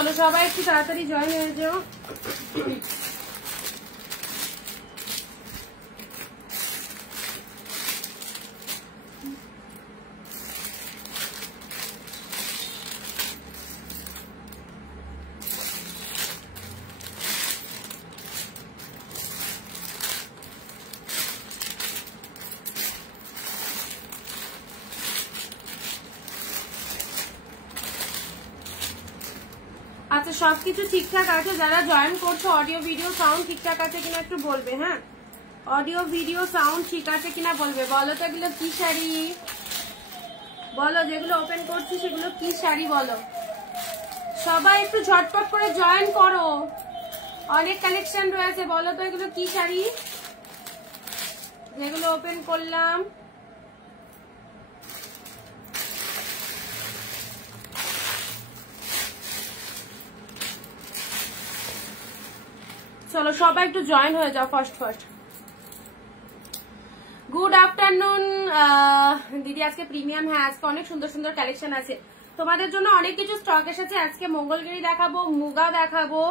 চলো সবাই একটু তাড়াতাড়ি জয়েন হয়ে যাও। আচ্ছা সবকিছু ঠিকঠাক আছে? যারা জয়েন করছো অডিও ভিডিও সাউন্ড ঠিকঠাক আছে কিনা একটু বলবে। হ্যাঁ, অডিও ভিডিও সাউন্ড ঠিক আছে কিনা বলবে। বলো তো এগুলো কি শাড়ি, বলো যেগুলো ওপেন করছি সেগুলো কি শাড়ি বলো। সবাই একটু ঝটপট করে জয়েন করো, অনেক কালেকশন রয়েছে। বলো তো এগুলো কি শাড়ি যেগুলো ওপেন করলাম। চলো সবাই একটু জয়েন হয়ে যাও ফার্স্ট। গুড আফটারনুন দিদি, আজকে প্রিমিয়াম। হ্যাঁ, আজকে অনেক সুন্দর সুন্দর কালেকশন আছে তোমাদের জন্য, অনেক কিছু স্টক এসেছে। আজকে মঙ্গলগিরি দেখাবো, মুগা দেখাবো,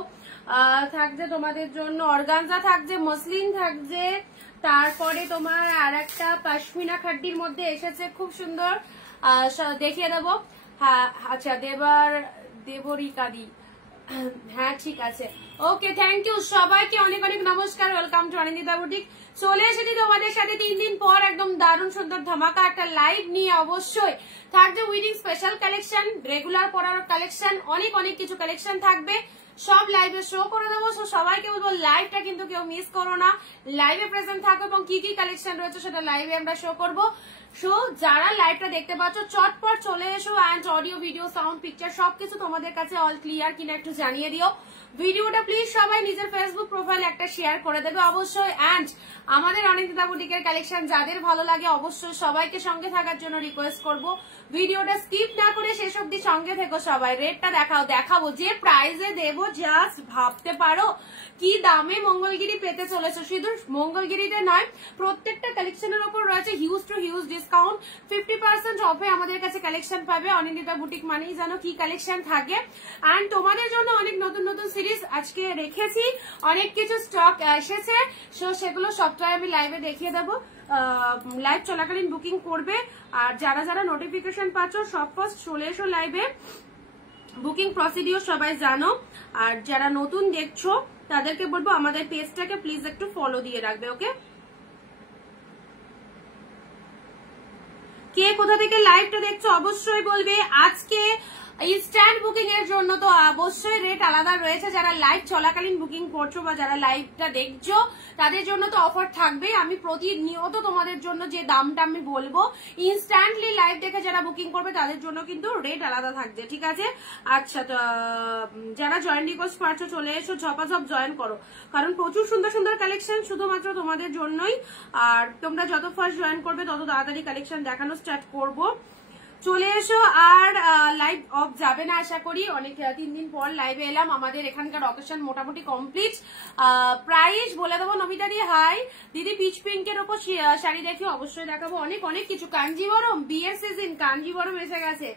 থাকছে তোমাদের জন্য অর্গানজা, থাকছে মসলিন, থাকছে তারপরে তোমার আর একটা পশমিনা খাড্ডির মধ্যে এসেছে খুব সুন্দর, দেখিয়ে দেবো। হ্যাঁ আচ্ছা, দেবরিকাদি। হ্যাঁ ঠিক আছে, ওকে, থ্যাংক ইউ সবাইকে, অনেক অনেক নমস্কার, ওয়েলকাম টু অনিন্দিতা বুটিক। চলে এসেছি তোমাদের সাথে 3 দিন পর একদম দারুণ সুন্দর ধামাকা একটা লাইভ নিয়ে। অবশ্যই থাকবে উইডিং স্পেশাল কালেকশন, রেগুলার পরার কালেকশন, অনেক অনেক কিছু কালেকশন থাকবে, সব লাইভে শো করে দেবো। সবাইকে বলবো লাইভটা কিন্তু কেউ মিস করো না, লাইভে প্রেজেন্ট থাকো এবং কি কি কালেকশন রয়েছে সেটা লাইভে আমরা শো করবো। সো যারা লাইভটা দেখতে পাচ্ছ চটপট চলে এসো, and audio video sound picture সবকিছু তোমাদের কাছে অল ক্লিয়ার কিনা একটু জানিয়ে দিও। ভিডিওটা প্লিজ সবাই নিজের ফেসবুক প্রোফাইলে একটা শেয়ার করে দেবে অবশ্যই। অ্যান্ড আমাদের অনিন্দিতা বুটিকের কালেকশন যাদের ভালো লাগে অবশ্যই সবাইকে সঙ্গে থাকার জন্য রিকোয়েস্ট করব, ভিডিওটা স্কিপ না করে শেষ অব্দি সঙ্গে থেকো সবাই। রেটটা দেখাবো যে প্রাইজে দেবো, জাস্ট ভাবতে পারো কি দামে মঙ্গলগিরি পেতে চলেছে। শুধু মঙ্গলগিরিতে নয়, প্রত্যেকটা কালেকশনের উপর রয়েছে হিউজ টু হিউজ ডিসকাউন্ট। 50% অফে আমাদের কাছে কালেকশন পাবে। অনিন্দিতা বুটিক মানেই জানো কি কালেকশন থাকে। অ্যান্ড তোমাদের জন্য অনেক নতুন নতুন সিরিজ আজকে রেখেছি, অনেক কিছু স্টক এসেছে, সেগুলো সবটাই আমি লাইভে দেখিয়ে দেবো। লাইভ চলাকালীন বুকিং করবে, আর যারা যারা নোটিফিকেশন পাচ্ছ সব ফার্স্ট চলে এসো লাইভে। বুকিং প্রসিডিওর সবাই জানো, আর যারা নতুন দেখছো তাদেরকে বলবো আমাদের পেজটাকে প্লিজ একটু ফলো দিয়ে রাখবে। ওকে, কে কোথা থেকে লাইভটা দেখছো অবশ্যই বলবে। আজকে ইনস্ট্যান্ট বুকিং এর জন্য তো অবশ্যই রেট আলাদা রয়েছে। যারা লাইভ চলাকালীন বুকিং করছো বা যারা লাইভটা দেখছো তাদের জন্য তো অফার থাকবে। আমি প্রতিনিয়ত তোমাদের জন্য যে দামটা আমি বলবো, ইনস্ট্যান্টলি লাইভ দেখে যারা বুকিং করবে তাদের জন্য কিন্তু রেট আলাদা থাকবে, ঠিক আছে? আচ্ছা, তো যারা জয়েন রিকোয়েস্ট পাচ্ছ চলে এসো, ঝপাঝপ জয়েন করো, কারণ প্রচুর সুন্দর সুন্দর কালেকশন শুধুমাত্র তোমাদের জন্যই। আর তোমরা যত ফার্স্ট জয়েন করবে তত তাড়াতাড়ি কালেকশন দেখানো স্টার্ট করবো। চলে এসো, আর লাইভ অফ যাবে না আশা করি। অনেক 3 দিন পর লাইভে এলাম, আমাদের এখানকার অকেশন মোটামুটি কমপ্লিট। প্রাইস বলে দেবো। নমিতা দি হাই দিদি, পিচ পিঙ্কের ওপর শাড়ি দেখি অবশ্যই দেখাবো, অনেক অনেক কিছু। কাঞ্জিবরম, বিয়ের সিজন, কাঞ্জিবরম এসে গেছে।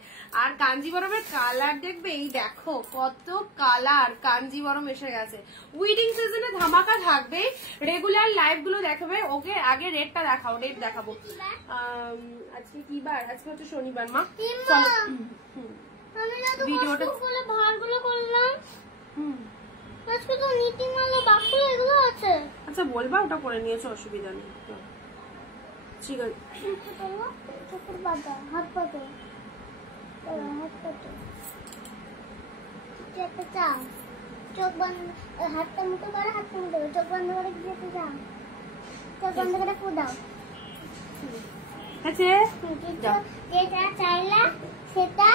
আর কাঞ্জিবরমের কালার দেখবে, এই দেখো কত কালার, কাঞ্জিবরম এসে গেছে। উইডিং সিজনে ধামাকা থাকবে, রেগুলার লাইভ গুলো দেখাবে। ওকে, আগে রেটটা দেখাও, রেট দেখাবো। আজকে কি বার? আজকে হচ্ছে শনিবার মা। ভিডিওটা ভারগুলো করলাম। আজকে তো নীতিমালা বাকুল এগুলো আছে। আচ্ছা বলবা, ওটা করে নিয়েছো, অসুবিধা নেই, ঠিক আছে। চোখের পাতা, হাত পাতা, হাত পাতা, যেতে চাও চোখ বন্ধ, হাতটা মুখে করে, হাতটা মুখে করে, চোখ বন্ধ করে যেতে চাও, চোখ বন্ধ করে ফু দাও। আছে যেটা চাইলাম সেটা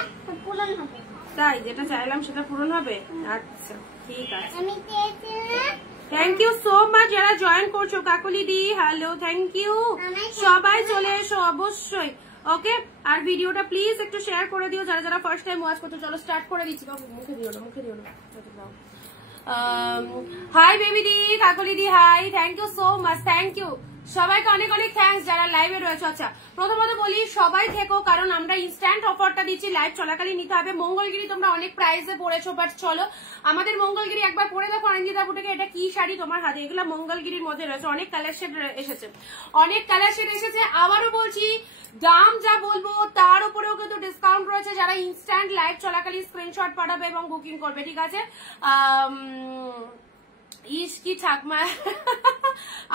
পূরণ হবে। তাই, যেটা চাইলাম সেটা পূরণ হবে। আচ্ছা ঠিক আছে, আমি চেয়েছিলাম। থ্যাংক ইউ সো মাচ যারা জয়েন করছো। কাকলি দি হ্যালো, থ্যাংক ইউ। সবাই চলে এসো অবশ্যই। ওকে, আর ভিডিওটা প্লিজ একটু শেয়ার করে দিও যারা যারা ফার্স্ট টাইম ওয়াচ করছো। চলো স্টার্ট করে দিচ্ছি। মুখে দিও না, মুখে দিও না। হাই বেবি দি, কাকলি দি hi, thank you so much, thank you. সবাইকে অনেক অনেক থ্যাঙ্কস যারা লাইভে রয়েছে। আচ্ছা প্রথমত বলি সবাই থেকো, কারণ আমরা ইনস্ট্যান্ট অফারটা দিচ্ছি, লাইভ চলাকালীন নিতে হবে। মঙ্গলগিরি তোমরা অনেক প্রাইসে পড়েছো, বাট চলো আমাদের মঙ্গলগিরি একবার পরে দেখো অরিন্দিতা বুটিকে। এটা কি শাড়ি তোমার হাতে? এগুলো মঙ্গলগিরির মধ্যে রয়েছে, অনেক কালার শেড এসেছে, অনেক কালার শেড এসেছে। আবারও বলছি দাম যা বলবো তার উপরেও কিন্তু ডিসকাউন্ট রয়েছে। যারা ইনস্ট্যান্ট লাইভ চলাকালীন স্ক্রিনশট পাঠাবে এবং বুকিং করবে, ঠিক আছে? ইস কি ঠাকমা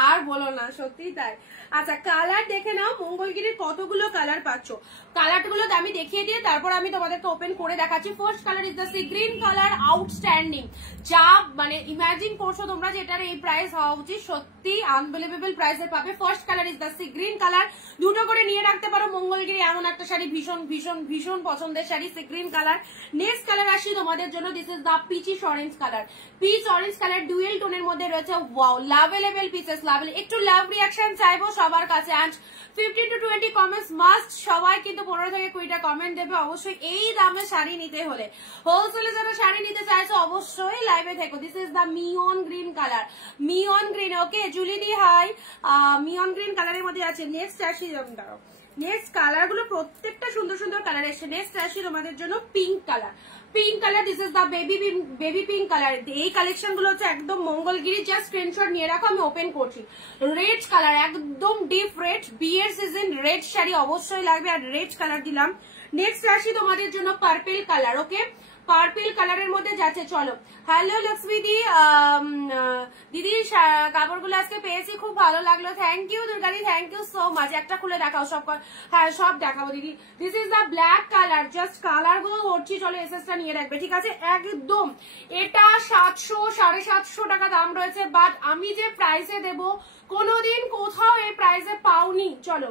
আর বলো না, সত্যি তাই। আচ্ছা কালার দেখে নাও, মঙ্গলগিরির কতগুলো কালার পাচ্ছ, কালারগুলো আমি দেখিয়ে দিয়ে তারপর আমি তোমাদেরকে ওপেন করে দেখাচ্ছি। First colour is the sea green colour, outstanding. যা মানে ইমাজিন করছো তোমরা যেটার এই প্রাইস হওয়া উচিত, সত্যি আনবিলিভেবল প্রাইসে পাবে। First colour is the sea green colour, দুটো করে নিয়ে রাখতে পারো। মঙ্গলগিরি এমন একটা শাড়ি, ভীষণ ভীষণ ভীষণ পছন্দের sari, sea green colour. Next colour আসি তোমাদের জন্য, this is the peachish orange colour. Peach orange colour dual টোনের মধ্যে রয়েছে। Wow, lovable pieces, lovely. একটু লাভ রিয়াকশন চাইবো সবার কাছে। And 15 to 20 comments must. সবাই কিন্তু 15 থেকে 20টা কমেন্ট দেবে অবশ্যই। এই দামে শাড়ি নিতে হলে, হোলসেলে যারা শাড়ি নিতে চাইছো অবশ্যই লাইভে থেকো। This is the neon green colour, neon green. Okay জুলিদি হাই, মিয়ন গ্রিন কালারের মধ্যে আছে। নেক্সট আসি, দাঁড়াও, নেক্সট কালার গুলো প্রত্যেকটা সুন্দর সুন্দর কালার এসছে। নেক্সট আসি তোমাদের জন্য pink colour, pink colour. This is the baby pink colour. এই কালেকশন গুলো হচ্ছে একদম মঙ্গলগিরি, জাস্ট স্ক্রিনশট নিয়ে রাখো, আমি ওপেন করছি। রেড কালার, একদম ডিপ রেড, বিয়ের সিজন রেড শাড়ি অবশ্যই লাগবে, আর রেড কালার দিলাম। নেক্সট আসি তোমাদের জন্য পার্পল কালার। ওকে পার্পল কালারের মধ্যে যাচ্ছে। চলো, হ্যালো লক্ষ্মী দিদি, কাপড়গুলো আজকে পেয়েছি, খুব ভালো লাগলো, থ্যাংক ইউ দুর্গাদি, থ্যাংক ইউ সো মাচ। একটা খুলে দেখাও সব, হ্যাঁ সব দেখাবো দিদি। This is the black colour, just colour গুলো ধরছি, চলো এসএসটা নিয়ে রাখবে, ঠিক আছে? একদম এটা 700 750 টাকা দাম রয়েছে, বাট আমি যে প্রাইসে দেব কোনোদিন কোথাও এই প্রাইসে পাওনি। চলো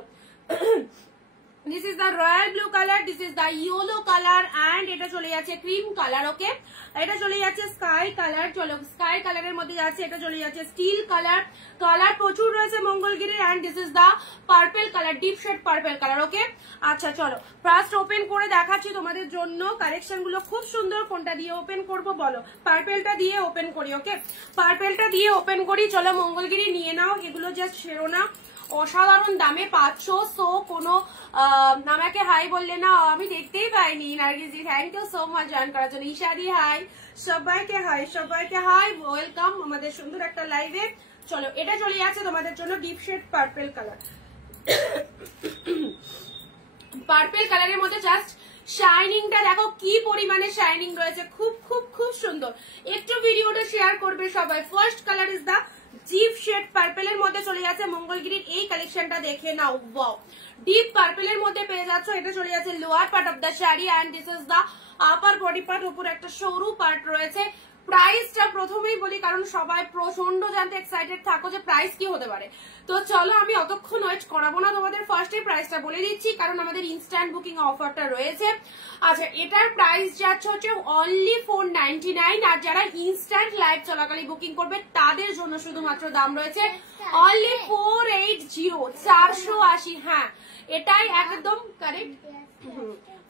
this is the royal blue colour, this is the yellow colour, and এটা চলে যাচ্ছে ক্রিম কালার। ওকে এটা চলে যাচ্ছে স্কাই কালার। চলো স্কাই কালারের মধ্যে যাচ্ছে, এটা চলে যাচ্ছে স্টিল কালার। কালার প্রচুর রয়েছে মঙ্গলগিরির। And this is the purple colour, deep shade purple colour. Okay আচ্ছা চলো ফার্স্ট ওপেন করে দেখাচ্ছি তোমাদের জন্য কালেকশন গুলো, খুব সুন্দর। কোনটা দিয়ে ওপেন করব বলো? পার্পলটা দিয়ে ওপেন করি। ওকে পার্পলটা দিয়ে ওপেন করি। চলো মঙ্গলগিরি নিয়ে নাও, এগুলো জাস্ট ছেড়ো না, অসাধারণ দামে পাচ্ছ। সো কোনো আমাকে হাই বললে না, আমি দেখতেই পাইনি। Nargisji thank you so much জয়েন করার জন্য। ঈশাদি হাই, সবাইকে হাই, সবাইকে হাই, ওয়েলকাম আমাদের সুন্দর একটা লাইভে। চলো এটা চলে যাচ্ছে তোমাদের জন্য deep shade purple colour. Purple কালারের মধ্যে জাস্ট শাইনিংটা দেখো কি পরিমাণে শাইনিং রয়েছে, খুব খুব খুব সুন্দর। একটু ভিডিওটা শেয়ার করবে সবাই। First colour is the deep shade পার্পলের মধ্যে চলে যাচ্ছে মঙ্গলগিরির এই কালেকশনটা, দেখে নাও। ওয়াও, ডিপ পার্পলের মধ্যে পেয়ে যাচ্ছ। এটা চলে যাচ্ছে lower part of the sari, and this is the upper body part. উপর একটা সরু পার্ট রয়েছে। প্রাইসটা প্রথমেই বলি, কারণ সবাই প্রচন্ড জানতে এক্সাইটেড থাকো যে প্রাইস কি হতে পারে। তো চলো আমি অতক্ষণ ওয়েট করাবো না, তোমাদের ফার্স্টে প্রাইসটা বলে দিচ্ছি, কারণ আমাদের ইনস্ট্যান্ট বুকিং অফারটা রয়েছে। আচ্ছা এটার প্রাইস যাচ্ছে হচ্ছে অনলি 499, আর যারা ইনস্ট্যান্ট লাইভ চলাকালীন বুকিং করবে তাদের জন্য শুধুমাত্র দাম রয়েছে অনলি 480, 480। হ্যাঁ এটাই একদম কারেক্ট,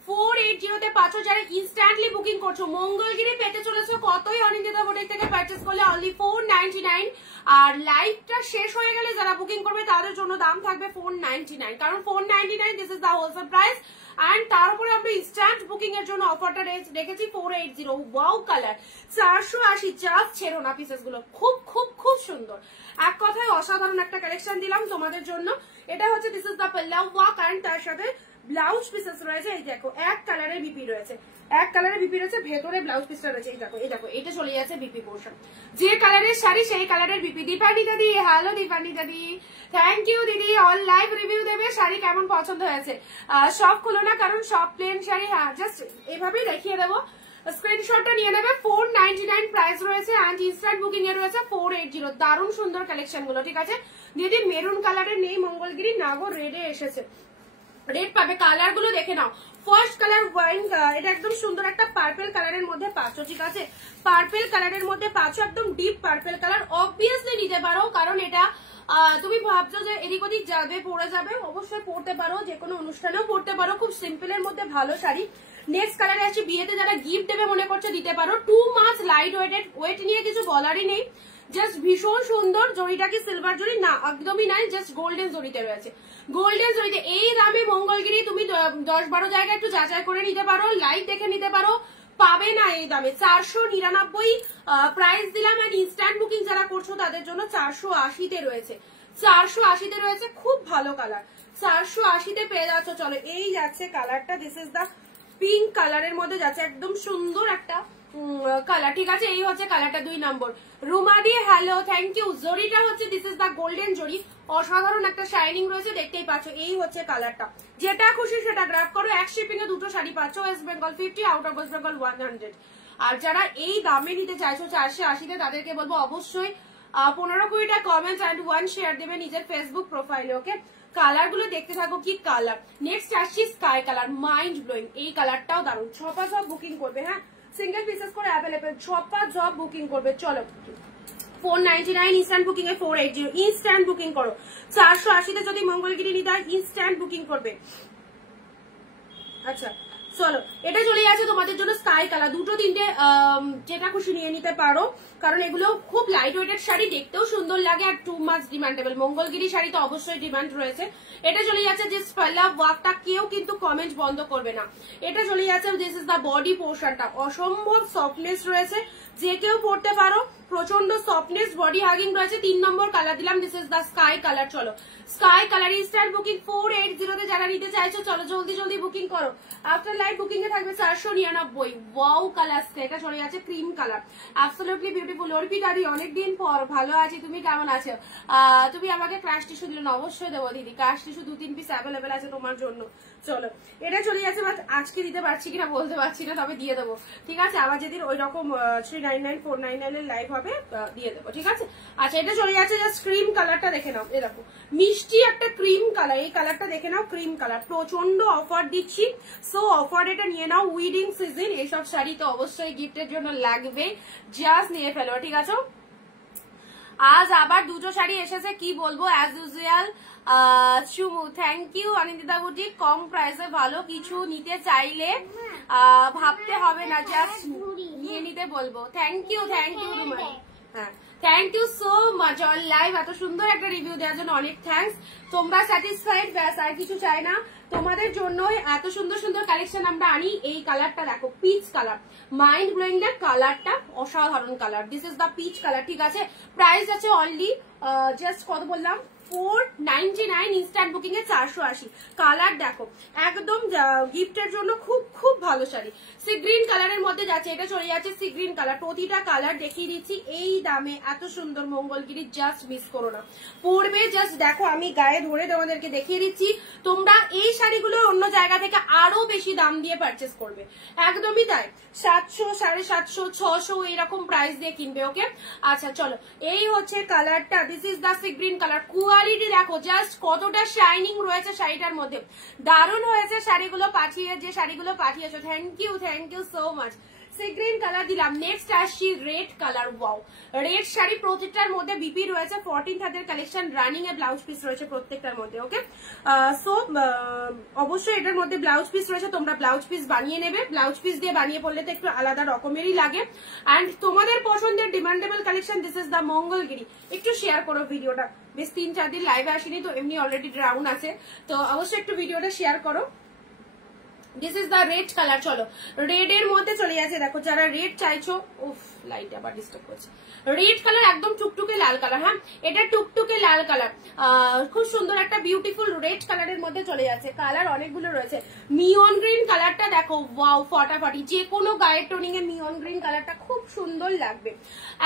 480 পাচ্ছ যারা ইনস্ট্যান্টলি বুকিং করছো। মঙ্গলগিরি পেতে চলেছো কতই অনিন্দিতা বুটিক থেকে পারচেস করলে অনলি 499, আর লাইভটা শেষ হয়ে গেলে যারা বুকিং করবে তাদের জন্য দাম থাকবে 499, কারণ 499 this is the wholesale price. And তার উপরে আমরা ইনস্ট্যান্ট বুকিং এর জন্য অফারটা রেখেছি 480। ওয়াও কালার 480, জাস্ট ছেড়ো না পিসেস গুলো, খুব খুব খুব সুন্দর। এক কথায় অসাধারণ একটা কালেকশন দিলাম তোমাদের জন্য। এটা হচ্ছে this is the pallu work, and তার সাথে ব্লাউজ পিসেস রয়েছে। এই দেখো এক কালারের বিপি রয়েছে, এক কালারের বিপি রয়েছে, ভেতরে ব্লাউজ পিসটা রয়েছে। এই দেখো, এই দেখো, এটা চলে যাচ্ছে বিপি পোর্শন। যে কালারের শাড়ি সেই কালারের বিপি। দীপানি দাদি, হ্যালো দীপানি দাদি, থ্যাংক ইউ দিদি। অল লাইভ রিভিউ দেবে, শাড়ি কেমন পছন্দ হয়েছে। সব খুলো না, কারণ সব প্লেন শাড়ি, হ্যাঁ জাস্ট এভাবেই দেখিয়ে দেবো। স্ক্রিনশটটা নিয়ে নেবে। 499 প্রাইস রয়েছে, অ্যান্ড ইনস্ট্যান্ট বুকিং এ রয়েছে 480। দারুণ সুন্দর কালেকশন গুলো, ঠিক আছে? দিদি মেরুন কালারের নেই মঙ্গলগিরি, নাগো রেডে এসেছে, রেড পাবে। কালার গুলো দেখে নাও। ফার্স্ট কালার ওয়াইন, এটা একদম সুন্দর একটা পার্পল কালারের মধ্যে পাচ্ছ, ঠিক আছে? পার্পল কালারের মধ্যে পাচ্ছ, একদম ডিপ পার্পল কালার। অবভিয়াসলি নিতে পারো, কারণ এটা তুমি ভাবছো যে এদিক ওদিক যাবে, পরে যাবে, অবশ্যই পরতে পারো, যে কোনো অনুষ্ঠানেও পরতে পারো। খুব সিম্পলের মধ্যে ভালো শাড়ি। নেক্সট কালারে আসছি, বিয়েতে যারা গিফট দেবে মনে করছে দিতে পারো। Too much light weighted, weight নিয়ে কিছু বলারই নেই। জাস্ট ভীষণ সুন্দর। জরিটা কি সিলভার জরি? না, একদমই নাই, জাস্ট গোল্ডেন জরিতে রয়েছে। গোল্ডেন জরিতে এই দামে মঙ্গলগিরি তুমি 10-12 জায়গায় একটু যাচাই করে নিতে পারো, লাইভ দেখে নিতে পারো, পাবে না এই দামে। 499 প্রাইস দিলাম। এন্ড ইনস্ট্যান্ট বুকিং যারা করছো তাদের জন্য 480-তে রয়েছে, 480-তে রয়েছে। খুব ভালো কালার, 480-তে পেয়ে যাচ্ছ। চলো এই যাচ্ছে কালারটা, দিস ইজ দা পিঙ্ক কালারের মধ্যে যাচ্ছে, একদম সুন্দর একটা কালার, ঠিক আছে। এই হচ্ছে কালারটা 2 নম্বর। রুমাদি হ্যালো, থ্যাংক ইউ। জরিটা হচ্ছে দিস ইজ দা গোল্ডেন জরি, অসাধারণ একটা শাইনিং রয়েছে, দেখতেই পাচ্ছ। এই হচ্ছে কালারটা, যেটা খুশি সেটা গ্র্যাব করো। এক শিপিং এ দুটো শাড়ি পাচ্ছ, West Bengal 50, out of West Bengal 100। আর যারা এই দামে নিতে চাইছো 480-তে, তাদেরকে বলবো অবশ্যই 15-20টা কমেন্টস অ্যান্ড 1 শেয়ার দেবে নিজের ফেসবুক প্রোফাইলে। ওকে, কালার গুলো দেখতে থাকো, কি কালার। নেক্সট আসছি স্কাই কালার, মাইন্ড ব্লোয়িং। এই কালারটাও দারুণ। 6 জব বুকিং করবে, হ্যাঁ, সিঙ্গেল পিসেস করে অ্যাভেলেবেল, 6 জব বুকিং করবে। চলো 499 ইনস্ট্যান্ট বুকিং এ 480, ইনস্ট্যান্ট বুকিং করো। 480-তে যদি মঙ্গলগিরি নিতে হয় ইনস্ট্যান্ট বুকিং করবে। আচ্ছা চলো, এটা চলে যাচ্ছে তোমাদের জন্য স্কাই কালার। 2-3টে যেটা খুশি নিয়ে নিতে পারো, কারণ এগুলো খুব লাইট ওয়েটেড শাড়ি, দেখতেও সুন্দর লাগে আর too much demandable. Mangalagiri sari তো অবশ্যই ডিমান্ড রয়েছে। এটা চলে যাচ্ছে যে স্পাল্লা ওয়ার্কটা, কেউ কিন্তু কমেন্ট বন্ধ করবে না। এটা চলে যাচ্ছে দিস ইজ দা বডি পোর্শনটা, অসম্ভব সফটনেস রয়েছে, যে কেউ পরতে পারো, প্রচন্ড সফটনেস, বডি হাগিং রয়েছে। 3 নম্বর কালার দিলাম, this is the sky colour. চলো স্কাই কালার ইনস্ট্যান্ট বুকিং 480-তে যারা নিতে চাইছো, চলো জলদি জলদি বুকিং করো। আফটার লাইভ বুকিং এ থাকবে 499। ওয়াও কালার, এটা চলে যাচ্ছে cream colour, absolutely beautiful. Arpita দি, অনেকদিন পর, ভালো আছি, তুমি কেমন আছো? তুমি আমাকে ক্রাশ টিস্যু দিলে না? অবশ্যই দেবো দিদি, ক্রাশ টিস্যু 2-3 পিস অ্যাভেলেবেল আছে তোমার জন্য। চলো এটা চলে যাচ্ছে, বাট আজকে দিতে পারছি কিনা বলতে পারছি না, তবে দিয়ে দেবো, ঠিক আছে। আবার যেদিন ওই রকম 399 499 এর লাইভ হবে দিয়ে দেবো, ঠিক আছে। আচ্ছা এটা চলে যাচ্ছে জাস্ট ক্রিম কালারটা, দেখে নাও, এই দেখো মিষ্টি একটা ক্রিম কালার, এই কালারটা দেখে নাও, ক্রিম কালার। প্রচন্ড অফার দিচ্ছি, সো অফার এটা নিয়ে নাও। উইডিং সিজন, এইসব শাড়ি তো অবশ্যই গিফটের জন্য লাগবে, জাস্ট নিয়ে ফেলো, ঠিক আছে। আজ আবার 2টো শাড়ি এসেছে, কি বলবো, অ্যাজ ইউজুয়াল। চুমু, থ্যাংক ইউ। অনিন্দিতা বুটি, কম প্রাইসে ভালো কিছু নিতে চাইলে ভাবতে হবে না, জাস্ট নিয়ে নিতে বলবো। থ্যাংক ইউ রুমাই, হ্যাঁ thank you so much. On live এত সুন্দর একটা রিভিউ দেওয়ার জন্য অনেক থ্যাংকস। তোমরা স্যাটিসফাইড, ব্যাস আর কিছু চাই না। তোমাদের জন্য এত সুন্দর সুন্দর কালেকশন আমরা আনি। এই কালারটা দেখো, পিচ কালার, মাইন্ড ব্লোয়িং না কালারটা, অসাধারণ colour. This is the peach colour, ঠিক আছে। প্রাইস আছে অনলি জাস্ট কত বললাম, 499, ইনস্ট্যান্ট বুকিং এ 480। কালার দেখো, একদম গিফটের জন্য খুব খুব ভালো শাড়ি। সি গ্রিন কালারের মধ্যে যাচ্ছে, এটা চলে যাচ্ছে সি গ্রিন কালার। প্রতিটা কালার দেখিয়ে দিচ্ছি, এই দামে এত সুন্দর মঙ্গলগিরি, জাস্ট মিস করো না, পরবে। জাস্ট দেখো, আমি গায়ে ধরে তোমাদেরকে দেখিয়ে দিচ্ছি। তোমরা এই শাড়িগুলো অন্য জায়গা থেকে আরো বেশি দাম দিয়ে পারচেস করবে, একদমই তাই। 700, 750, 600 এইরকম প্রাইস দিয়ে কিনবে, ওকে। আচ্ছা চলো, এই হচ্ছে কালারটা, this is the sea green colour. Quality দেখো জাস্ট কতটা শাইনিং রয়েছে শাড়িটার মধ্যে, দারুণ হয়েছে শাড়িগুলো পাঠিয়ে, যে শাড়িগুলো পাঠিয়েছো, thank you so much. Sea green colour দিলাম। নেক্সট আসছি red colour. Wow, red sari প্রত্যেকটার মধ্যে বিপি রয়েছে, 14 হাতের collection, running a blouse piece রয়েছে প্রত্যেকটার মধ্যে, ওকে। সো অবশ্যই এটার মধ্যে ব্লাউজ পিস রয়েছে, তোমরা ব্লাউজ পিস বানিয়ে নেবে। ব্লাউজ পিস দিয়ে বানিয়ে পড়লে তো একটু আলাদা রকমেরই লাগে। অ্যান্ড তোমাদের পছন্দের demandable collection, this is the Mangalagiri. একটু শেয়ার করো ভিডিওটা, বেশ 3-4 দিন লাইভে আসিনি তো, এমনি অলরেডি ডাউন আছে, তো অবশ্যই একটু ভিডিওটা শেয়ার করো। This is the red colour. চলো রেড এর মধ্যে চলে যাচ্ছে, দেখো যারা রেড চাইছো, উফ লাইট আবার ডিস্টার্ব করছে। রেড কালার একদম টুকটুকে লাল কালার, হ্যাঁ এটা টুকটুকে লাল কালার, খুব সুন্দর একটা বিউটিফুল রেড কালারের মধ্যে চলে যাচ্ছে। কালার অনেকগুলো রয়েছে। নিয়ন গ্রিন কালারটা দেখো, ওয়াও ফাটাফাটি, যে কোনো গায়ের টোনিং এ নিয়ন গ্রিন কালারটা খুব সুন্দর লাগবে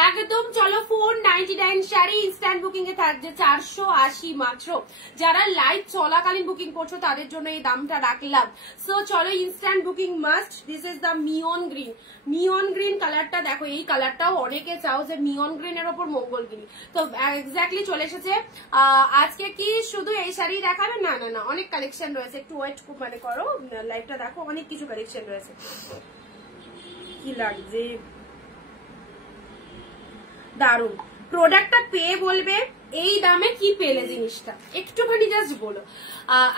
একদম। চলো 499 শাড়ি, ইনস্ট্যান্ট বুকিং এ থাকছে 480 মাত্র। যারা লাইভ চলাকালীন বুকিং করছো তাদের জন্য এই দামটা রাখলাম। সো চলো instant booking must. This is the neon green. Neon green কালারটা দেখো, এই কালারটাও অনেকে চাও যে মিয়ন গ্রিন এর ওপর মঙ্গলগিরি, তো এক্স্যাক্টলি চলে এসেছে। আজকে কি শুধু এই শাড়ি দেখাবে? না না না, অনেক কালেকশন রয়েছে, একটু ওয়েট মানে করো, লাইভটা দেখো, অনেক কিছু কালেকশন রয়েছে। কি লাগছে, দারুন প্রোডাক্টটা পেয়ে বলবে এই দামে কি পেলে জিনিসটা, একটুখানি জাস্ট বলো।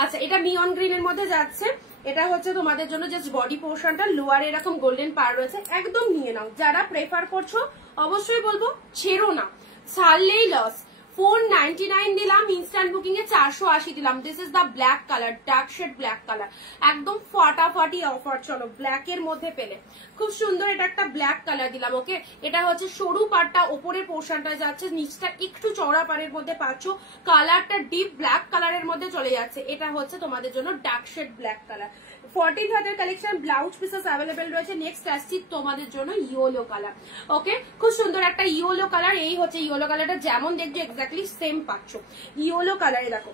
আচ্ছা এটা মিয়ন গ্রিন এর মধ্যে যাচ্ছে, এটা হচ্ছে তোমাদের জন্য জাস্ট বডি পোর্শনটা, লোয়ারে এরকম গোল্ডেন পার রয়েছে, একদম নিয়ে নাও। যারা প্রেফার করছো অবশ্যই বলবো ছেড়ো না, ছাড়লেই লস। 499 দিলাম, ইনস্ট্যান্ট বুকিং এ 480 দিলাম। This is the black colour, dark shade black colour, একদম ফাটাফাটি অফার। চলো ব্ল্যাক এর মধ্যে পেলে খুব সুন্দর, এটা একটা ব্ল্যাক কালার দিলাম। ওকে, এটা হচ্ছে সরু পাড়টা, ওপরের পোর্শনটা যাচ্ছে, নিচটা একটু চওড়া পাড়ের মধ্যে পাচ্ছ। কালারটা ডিপ ব্ল্যাক কালারের মধ্যে চলে যাচ্ছে। এটা হচ্ছে তোমাদের জন্য ডার্ক শেড ব্ল্যাক কালার। 14 হাতের কালেকশন, ব্লাউজ পিসেস অ্যাভেলেবেল রয়েছে। নেক্সট আসছি তোমাদের জন্য ইয়েলো কালার। ওকে, খুব সুন্দর একটা ইয়েলো কালার। এই হচ্ছে ইয়েলো কালারটা, যেমন দেখছো এক্স্যাক্টলি সেম পাচ্ছ ইয়েলো কালারে। দেখো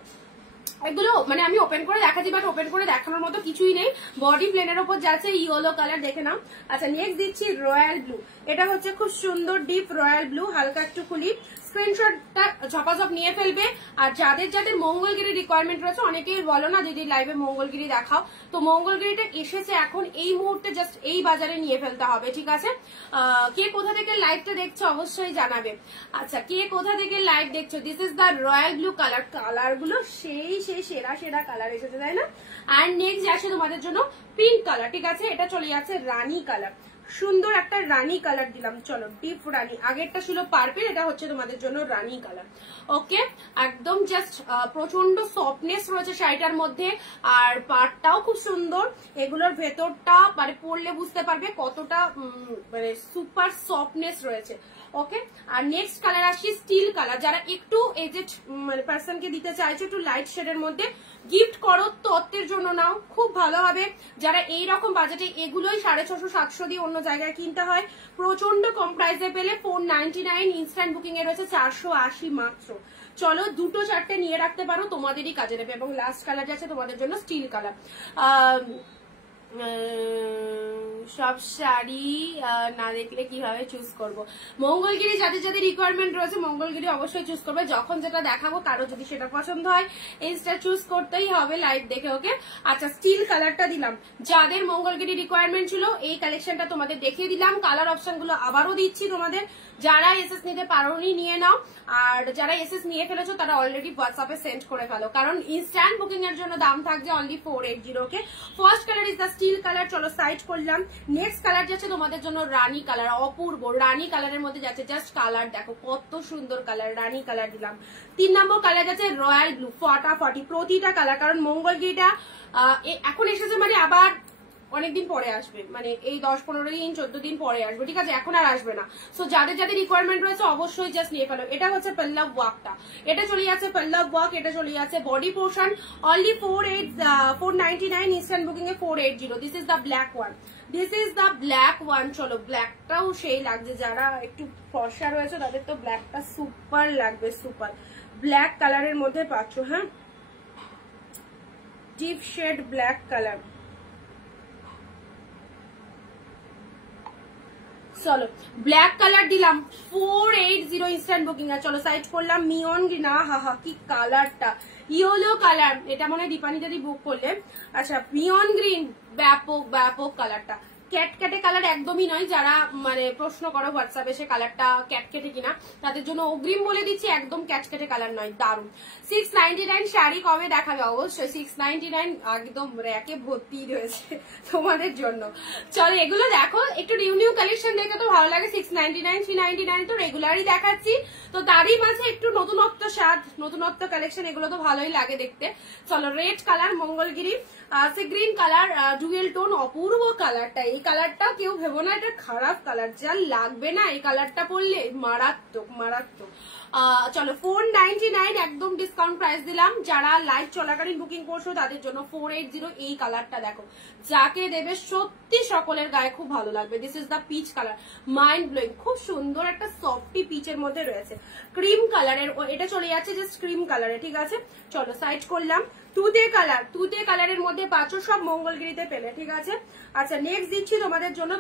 এগুলো মানে আমি ওপেন করে দেখাচ্ছি, বাট ওপেন করে দেখানোর মতো কিছুই নেই। বডি প্লেনের ওপর যাচ্ছে ইয়েলো কালার, দেখে নাও। আচ্ছা নেক্সট দিচ্ছি রয়্যাল ব্লু। এটা হচ্ছে খুব সুন্দর ডিপ রয়্যাল ব্লু, হালকা একটু খুলি। স্ক্রিনশটটা ঝপাঝপ নিয়ে ফেলবে। আর যাদের যাদের মঙ্গলগিরি রিকোয়ারমেন্ট রয়েছে, অনেকেই বলো না দিদি লাইভে মঙ্গলগিরি দেখাও, তো মঙ্গলগিরিটা এসেছে এখন এই মুহূর্তে, জাস্ট এই বাজারে নিয়ে ফেলতে হবে, ঠিক আছে? কে কোথা থেকে লাইভটা দেখছো অবশ্যই জানাবে। আচ্ছা কে কোথা থেকে লাইভ দেখছো? This is the royal blue colour. Colour গুলো সেই সেরা সেরা কালার এসেছে, তাই না? আর নেক্সট আসে তোমাদের জন্য পিঙ্ক কালার, ঠিক আছে? এটা চলে যাচ্ছে রানী কালার, সুন্দর একটা রানী কালার দিলাম। চলো ডিপ রানী, আগেরটা ছিল পার্পল, এটা হচ্ছে তোমাদের জন্য রানী কালার। ওকে, একদম জাস্ট প্রচন্ড সফটনেস রয়েছে শাড়িটার মধ্যে, আর পাড়টাও খুব সুন্দর। এগুলোর ভেতরটা মানে পরলে বুঝতে পারবে কতটা মানে সুপার সফটনেস রয়েছে। ওকে, আর নেক্সট কালার আসছি স্টিল কালার। যারা একটু এজেড মানে পার্সনকে দিতে চাইছো একটু লাইট শেডের মধ্যে, গিফট করো, তত্ত্বের জন্য নাও, খুব ভালো হবে। যারা এইরকম বাজেটে, এগুলোই 650-700 দিয়ে অন্য জায়গায় কিনতে হয়, প্রচন্ড কম প্রাইসে পেলে 499, ইনস্ট্যান্ট বুকিং এ রয়েছে 480 মাত্র। চলো দুটো চারটে নিয়ে রাখতে পারো, তোমাদেরই কাজে দেবে। এবং লাস্ট কালার যাচ্ছে তোমাদের জন্য স্টিল কালার। সব শাড়ি না দেখলে কিভাবে চুজ করব? মঙ্গলগিরি যাদের যাদের রিকোয়ারমেন্ট রয়েছে মঙ্গলগিরি অবশ্যই চুজ করবে। যখন যেটা দেখাবো কারো যদি সেটা পছন্দ হয় ইনস্টা চুজ করতেই হবে লাইভ দেখে। ওকে, আচ্ছা স্টিল কালারটা দিলাম। যাদের মঙ্গলগিরি রিকোয়ারমেন্ট ছিল এই কালেকশনটা তোমাদের দেখিয়ে দিলাম। কালার অপশন গুলো আবারও দিচ্ছি তোমাদের। যারা এসএস নিতে পারোনি নিয়ে নাও, আর যারা এসএস নিয়ে ফেলেছো তারা অলরেডি হোয়াটসঅ্যাপে সেন্ড করে ফেলো, কারণ ইনস্ট্যান্ট বুকিং এর জন্য দাম থাকছে only 480। Okay, first colour is the steel colour. চলো সাইড করলাম। নেক্সট কালার যাচ্ছে তোমাদের জন্য রানী কালার, অপূর্ব রানী কালারের মধ্যে যাচ্ছে। জাস্ট কালার দেখো কত সুন্দর কালার, রানী কালার দিলাম। 3 নম্বর কালার যাচ্ছে রয়্যাল ব্লু, ফাটাফাটি প্রতিটা কালার, কারণ মঙ্গলগিরিটা এখন এসেছে মানে আবার অনেকদিন পরে আসবে, মানে এই 10-15 দিন 14 দিন পরে আসবে, ঠিক আছে? এখন আর আসবে না। সো যাদের যাদের রিকোয়ারমেন্ট রয়েছে অবশ্যই জাস্ট নিয়ে ফেলো। এটা হচ্ছে পল্লব ওয়ার্কটা, এটা চলে যাচ্ছে পল্লব ওয়ার্ক, এটা চলে যাচ্ছে body portion, only 499, instant booking এ 480। This is the black one, this is the black one. চলো ব্ল্যাকটাও সেই লাগছে, যারা একটু ফর্সা রয়েছে তাদের তো ব্ল্যাকটা সুপার লাগবে, সুপার ব্ল্যাক কালারের মধ্যে পাচ্ছ। হ্যাঁ, ডিপ শেড ব্ল্যাক কালার। চলো ব্ল্যাক কালার দিলাম 480, ইনস্ট্যান্ট বুকিং। আর চলো সাইড করলাম মিয়ন গ্রিন। হা কি কালারটা, ইয়েলো কালার, এটা মনে হয় দীপানি যদি বুক করলে। আচ্ছা মিয়ন গ্রিন, ব্যাপক ব্যাপক কালারটা, ক্যাটকেটে কালার একদমই নয়। যারা মানে প্রশ্ন করো হোয়াটসঅ্যাপে সে কালারটা ক্যাটকেটে কিনা, তাদের জন্য অগ্রিম বলে দিচ্ছি একদম ক্যাটকেটে কালার নয়, দারুন। 699 শাড়ি কবে দেখাবে? অবশ্যই 699 একদম র্যাকে ভর্তি রয়েছে তোমাদের জন্য। চলো এগুলো দেখো, একটু নিউ নিউ কালেকশন দেখে তো ভালো লাগে। 699 399 তো রেগুলারই দেখাচ্ছি, তো তারই মাঝে একটু নতুনত্ব স্বাদ, নতুনত্ব কালেকশন, এগুলো তো ভালোই লাগে দেখতে। চলো red colour Mangalagiri, green colour, dual tone, অপূর্ব কালারটা। এই কালারটা কেউ ভেবো না এটা খারাপ কালার, যা লাগবে না এই কালারটা পরলে, মারাত্মক মারাত্মক। চলো 499 একদম ডিসকাউন্ট প্রাইস দিলাম। যারা লাইভ চলাকালীন বুকিং করছো তাদের জন্য 480। এই কালারটা দেখো, যাকে দেবে সত্যি সকলের গায়ে খুব ভালো লাগবে। This is the peach colour, mind blowing, খুব সুন্দর একটা সফটি পিচের মধ্যে রয়েছে। ক্রিম কালারের, এটা চলে যাচ্ছে জাস্ট ক্রিম কালারে, ঠিক আছে? চলো সাইড করলাম। তুতে কালার, তুতে কালারের মধ্যে পাচ্ছ, সব মঙ্গলগিরিতে পেলে, ঠিক আছে? আচ্ছা নেক্সট দিচ্ছি তোমাদের জন্য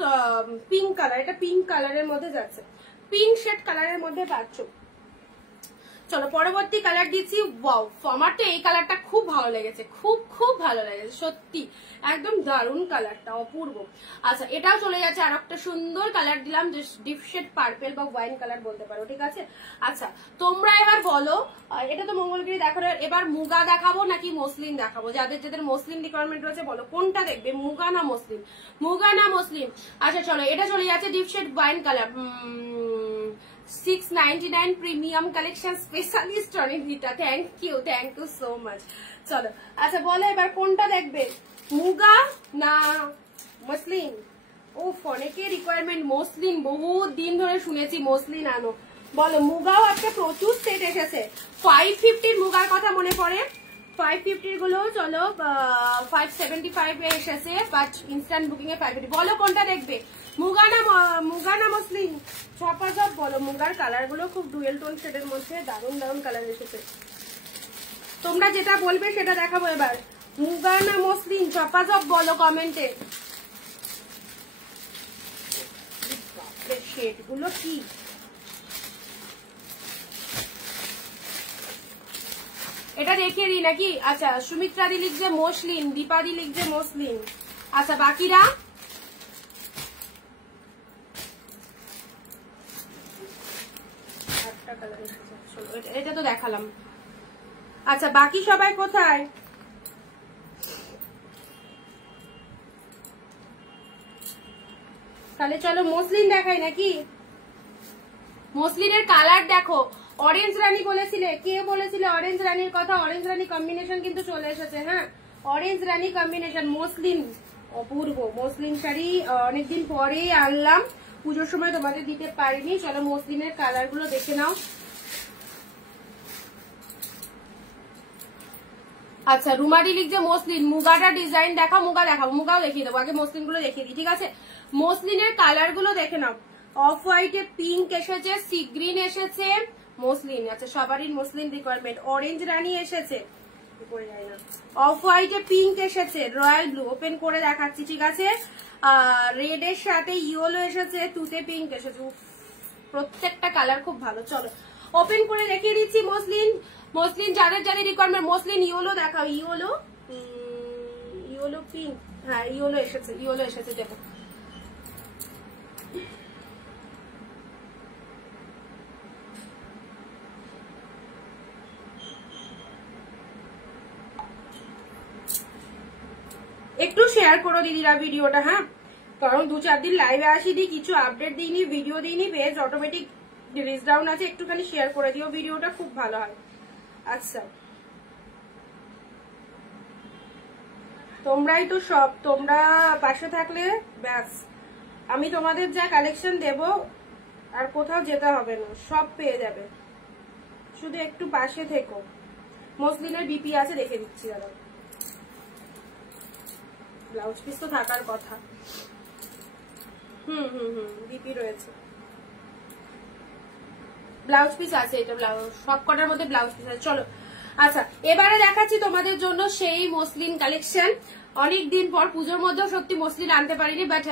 পিঙ্ক কালার। এটা পিঙ্ক কালারের মধ্যে যাচ্ছে, পিঙ্ক শেড কালারের মধ্যে পাচ্ছ। চলো পরবর্তী কালার দিচ্ছি। ওয়াও, আমার তো এই কালারটা খুব ভালো লেগেছে, খুব খুব ভালো লেগেছে সত্যি, একদম দারুণ কালারটা, অপূর্ব। আচ্ছা এটাও চলে যাচ্ছে, আর একটা সুন্দর কালার দিলাম, ডিপ শেড পার্পেল বা ওয়াইন কালার বলতে পারো, ঠিক আছে? আচ্ছা তোমরা এবার বলো, এটা তো মঙ্গলগিরি দেখানো, এবার মুগা দেখাবো নাকি মসলিন দেখাবো? যাদের যাদের মসলিন রিকোয়ারমেন্ট রয়েছে বলো কোনটা দেখবে, মুগা না মসলিন? মুগা না মসলিন? আচ্ছা চলো এটা চলে যাচ্ছে deep shade wine colour, 699 premium collection specialist Anindita, thank you so much. চলো আচ্ছা বলো এবার কোনটা দেখবে, মুগা না মসলিন? উফ, অনেকের রিকোয়ারমেন্ট মসলিন, বহুত দিন ধরে শুনেছি মসলিন আনো। বলো, মুগাও আজকে প্রচুর সেট এসেছে। 550 মুগার কথা মনে পড়ে, 550 গুলো চলো 575 এ এসেছে, বাট ইনস্ট্যান্ট বুকিং এ 550। বলো কোনটা দেখবে, মুগা না মসলিন? ছপাজব বলো। মুগার কালার গুলো খুব ডুয়েল টোন শেডের মধ্যে দারুণ দারুণ কালার এসেছে। তোমরা যেটা বলবে সেটা দেখাবো এবার। মুগা না মসলিন, ছপাজব বলো কমেন্টে। শেড গুলো কি, এটা দেখিয়ে দিই নাকি? আচ্ছা, সুমিত্রা দি লিখছে মসলিন, দীপা দি লিখছে মসলিন। আচ্ছা বাকিরা এটা তো দেখালাম। আচ্ছা বাকি সবাই কোথায়? তাহলে চলো মসলিন দেখাই নাকি? মসলিনের কালার দেখো, অরেঞ্জ রানী বলেছিলে, কে বলেছিলে অরেঞ্জ রানীর কথা? অরেঞ্জ রানী কম্বিনেশন কিন্তু চলে এসেছে। হ্যাঁ, অরেঞ্জ রানী কম্বিনেশন মসলিন, অপূর্ব মসলিন শাড়ি অনেকদিন পরেই আনলাম, পুজোর সময় তোমাদের দিতে পারিনি। চলো মসলিনের কালার গুলো দেখে নাও। আচ্ছা রুমারি লিখছে মসলিন, মুগাটা ডিজাইন দেখাও। মুগা দেখাবো, মুগাও দেখিয়ে দেবো, আগে মসলিন গুলো দেখিয়ে দিই, ঠিক আছে? মসলিনের কালার গুলো দেখে নাও। অফ হোয়াইটে পিঙ্ক এসেছে, সি গ্রিন এসেছে, মসলিন। আচ্ছা সবারই মসলিন রিকোয়ারমেন্ট। অরেঞ্জ রানী এসেছে, অফ হোয়াইটে পিঙ্ক এসেছে, রয়্যাল ব্লু ওপেন করে দেখাচ্ছি, ঠিক আছে? রেড এর সাথে ইয়েলো এসেছে, তুতে পিঙ্ক এসেছে। প্রত্যেকটা কালার খুব ভালো। চলো ওপেন করে দেখিয়ে দিচ্ছি মসলিন। মসলিন যাদের যাদের রিকোয়ারমেন্ট, মসলিন ইয়েলো দেখাও। ইয়েলো পিঙ্ক, হ্যাঁ ইয়েলো এসেছে দেখো। একটু শেয়ার করো দিদিরা ভিডিওটা, হ্যাঁ, কারণ 2-4 দিন লাইভে আসিনি, কিছু আপডেট দিইনি, ভিডিও দিইনি, পেজ অটোমেটিক রিচ ডাউন আছে, একটুখানি শেয়ার করে দিও ভিডিওটা, খুব ভালো হয়। আচ্ছা তোমরাই তো সব, তোমরা পাশে থাকলে ব্যাস, আমি তোমাদের যা কালেকশন দেব আর কোথাও যেতে হবে না, সব পেয়ে যাবে, শুধু একটু পাশে থেকো। মসলিনের বিপি আছে, দেখে দিচ্ছি দাদা। ব্লাউজ পিস তো থাকার কথা। বিপি রয়েছে, ব্লাউজ পিস আছে, এটা ব্লাউজ সব কটার মধ্যে ব্লাউজ পিস আছে। চলো আচ্ছা এবারে দেখাচ্ছি তোমাদের জন্য সেই মসলিন কালেকশন। অনেকদিন পর পুজোর মধ্যেও সত্যি মসলিন আনতে পারিনি, বাট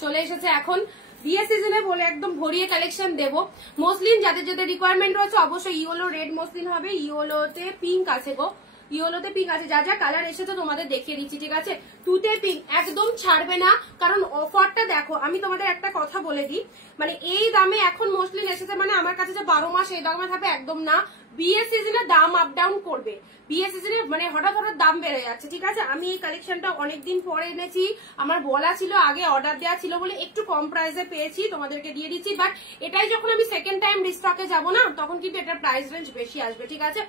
চলে এসেছে এখন বিয়ে সিজনে বলে একদম ভরিয়ে কালেকশন দেবো। মসলিন যাদের যাদের রিকোয়ারমেন্ট রয়েছে অবশ্যই ইয়েলো রেড মসলিন হবে, ইয়েলোতে পিঙ্ক আছে গো, ইয়েলোতে পিঙ্ক আছে, যা যা কালার এসেছে তোমাদের দেখিয়ে দিচ্ছি, ঠিক আছে? তুতে পিঙ্ক একদম ছাড়বে না, কারণ অফারটা দেখো। আমি তোমাদের একটা কথা বলে দিই, মানে এই দামে এখন মসলিন এসেছে মানে আমার কাছে যে 12 মাস এই দামে থাকবে একদম না। বিয়ে সিজনে দাম আপ ডাউন করবে, বিয়ে সিজনে মানে হঠাৎ হঠাৎ দাম বেড়ে যাচ্ছে, ঠিক আছে? আমি এই কালেকশনটা অনেকদিন পরে এনেছি, আমার বলা ছিল, আগে অর্ডার দেওয়া ছিল বলে একটু কম প্রাইসে পেয়েছি, তোমাদেরকে দিয়ে দিচ্ছি। বাট এটাই যখন আমি সেকেন্ড টাইম রিস্টকে যাবো না, তখন কিন্তু এটার প্রাইস রেঞ্জ বেশি আসবে, ঠিক আছে?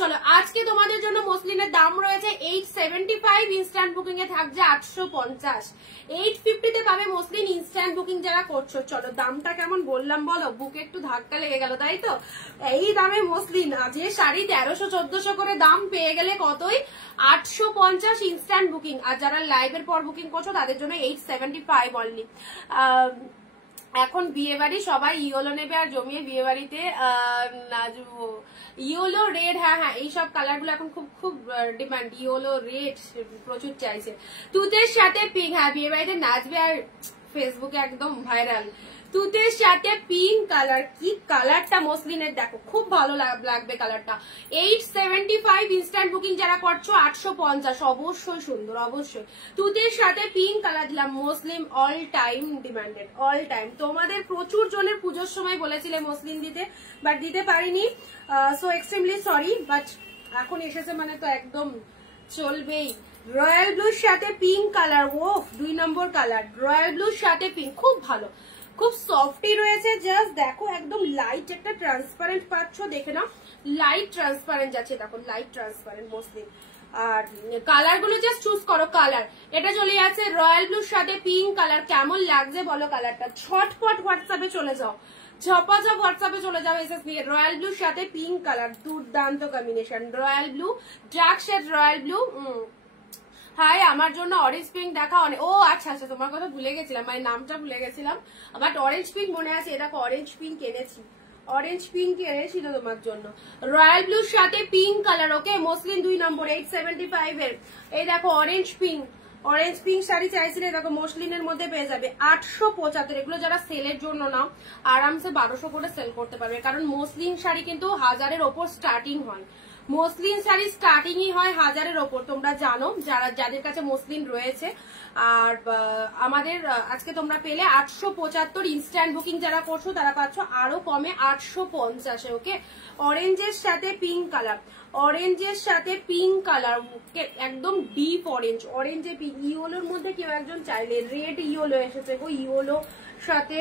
চলো আজকে তোমাদের জন্য মসলিনের দাম রয়েছে 875, ইনস্ট্যান্ট বুকিং এ থাকছে 850, 850 তে পাবে মসলিন ইনস্ট্যান্ট বুকিং যারা করছো। চলো দামটা কেমন বললাম বলো, বুকে একটু ধাক্কা লেগে গেল, তাই তো? এই দামে মসলিন, যে শাড়ি 1300-1400 করে দাম পেয়ে গেলে কতই, 850 ইনস্ট্যান্ট বুকিং। আর যারা লাইভের পর বুকিং করছো তাদের জন্য 875 অনলি। এখন বিয়ে বাড়ি সবাই ইয়েলো নেবে আর জমিয়ে বিয়ে বাড়িতে নাচবো। ইয়েলো রেড, হ্যাঁ এইসব কালার গুলো এখন খুব খুব ডিমান্ড, ইয়েলো রেড প্রচুর চাইছে। তুতের সাথে পিঙ্ক, হ্যাঁ বিয়ে বাড়িতে নাচবে আর ফেসবুকে একদম ভাইরাল। তুতের সাথে পিঙ্ক কালার, কি কালারটা মসলিনের দেখো, খুব ভালো লাগবে কালারটা। 875 ইনস্ট্যান্ট বুকিং যারা করছো 850, অবশ্যই সুন্দর, অবশ্যই। তুতের সাথে পিঙ্ক কালার দিলাম, muslin all time demanded, all time. তোমাদের প্রচুর জনের পুজোর সময় বলেছিলে মসলিন দিতে, বাট দিতে পারিনি, সো এক্সট্রিমলি সরি, বাট এখন এসেছে মানে তো একদম চলবেই। রয়্যাল ব্লুর সাথে পিঙ্ক কালার, ও 2 নম্বর কালার, রয়্যাল ব্লুর সাথে পিঙ্ক, খুব ভালো, খুব সফটই রয়েছে। জাস্ট দেখো একদম লাইট একটা ট্রান্সপারেন্ট পাচ্ছ, দেখে নাও লাইট ট্রান্সপারেন্ট যাচ্ছে, দেখো লাইট ট্রান্সপারেন্ট মসলিন। আর কালার গুলো জাস্ট চুজ করো কালার। এটা চলে যাচ্ছে রয়্যাল ব্লুর সাথে পিঙ্ক কালার, কেমন লাগছে বলো কালারটা? ছটপট হোয়াটসঅ্যাপে চলে যাও, ঝপাঝপ হোয়াটসঅ্যাপে চলে যাও এসএস নিয়ে। রয়্যাল ব্লুর সাথে পিঙ্ক কালার, দুর্দান্ত combination. Royal blue, dark shade royal blue. Hi, আমার জন্য অরেঞ্জ পিঙ্ক দেখা অনেক। ও আচ্ছা আচ্ছা, তোমার কথা ভুলে গেছিলাম, মানে নামটা ভুলে গেছিলাম, বাট অরেঞ্জ পিঙ্ক মনে আছে। দেখো অরেঞ্জ পিঙ্ক এনেছি, অরেঞ্জ পিঙ্ক এনেছিল তোমার জন্য। রয়্যাল ব্লুর সাথে পিঙ্ক কালার, ওকে মসলিন 2 নম্বর 875 এর। এই দেখো orange pink, orange pink sari চাইছিলে, দেখো মসলিনের মধ্যে পেয়ে যাবে 875। এগুলো যারা সেলের জন্য নাও আরামসে 1200 করে সেল করতে পারবে, কারণ মসলিন শাড়ি কিন্তু 1000-এর ওপর স্টার্টিং হয়। মসলিন শাড়ি স্টার্টিংই হয় 1000-এর ওপর, তোমরা জানো যাদের কাছে মসলিন রয়েছে। আর আমাদের আজকে তোমরা পেলে 875। ইনস্ট্যান্ট বুকিং যারা করছো তারা পাচ্ছ আরো কমে 850। ওকে, অরেঞ্জের সাথে পিঙ্ক কালার, অরেঞ্জের সাথে পিঙ্ক কালার, একদম ডিপ অরেঞ্জ, অরেঞ্জে পিঙ্ক। ইয়েলোর মধ্যে কেউ একজন চাইলে রেড ইয়েলো এসেছে গো, ইয়েলো সাথে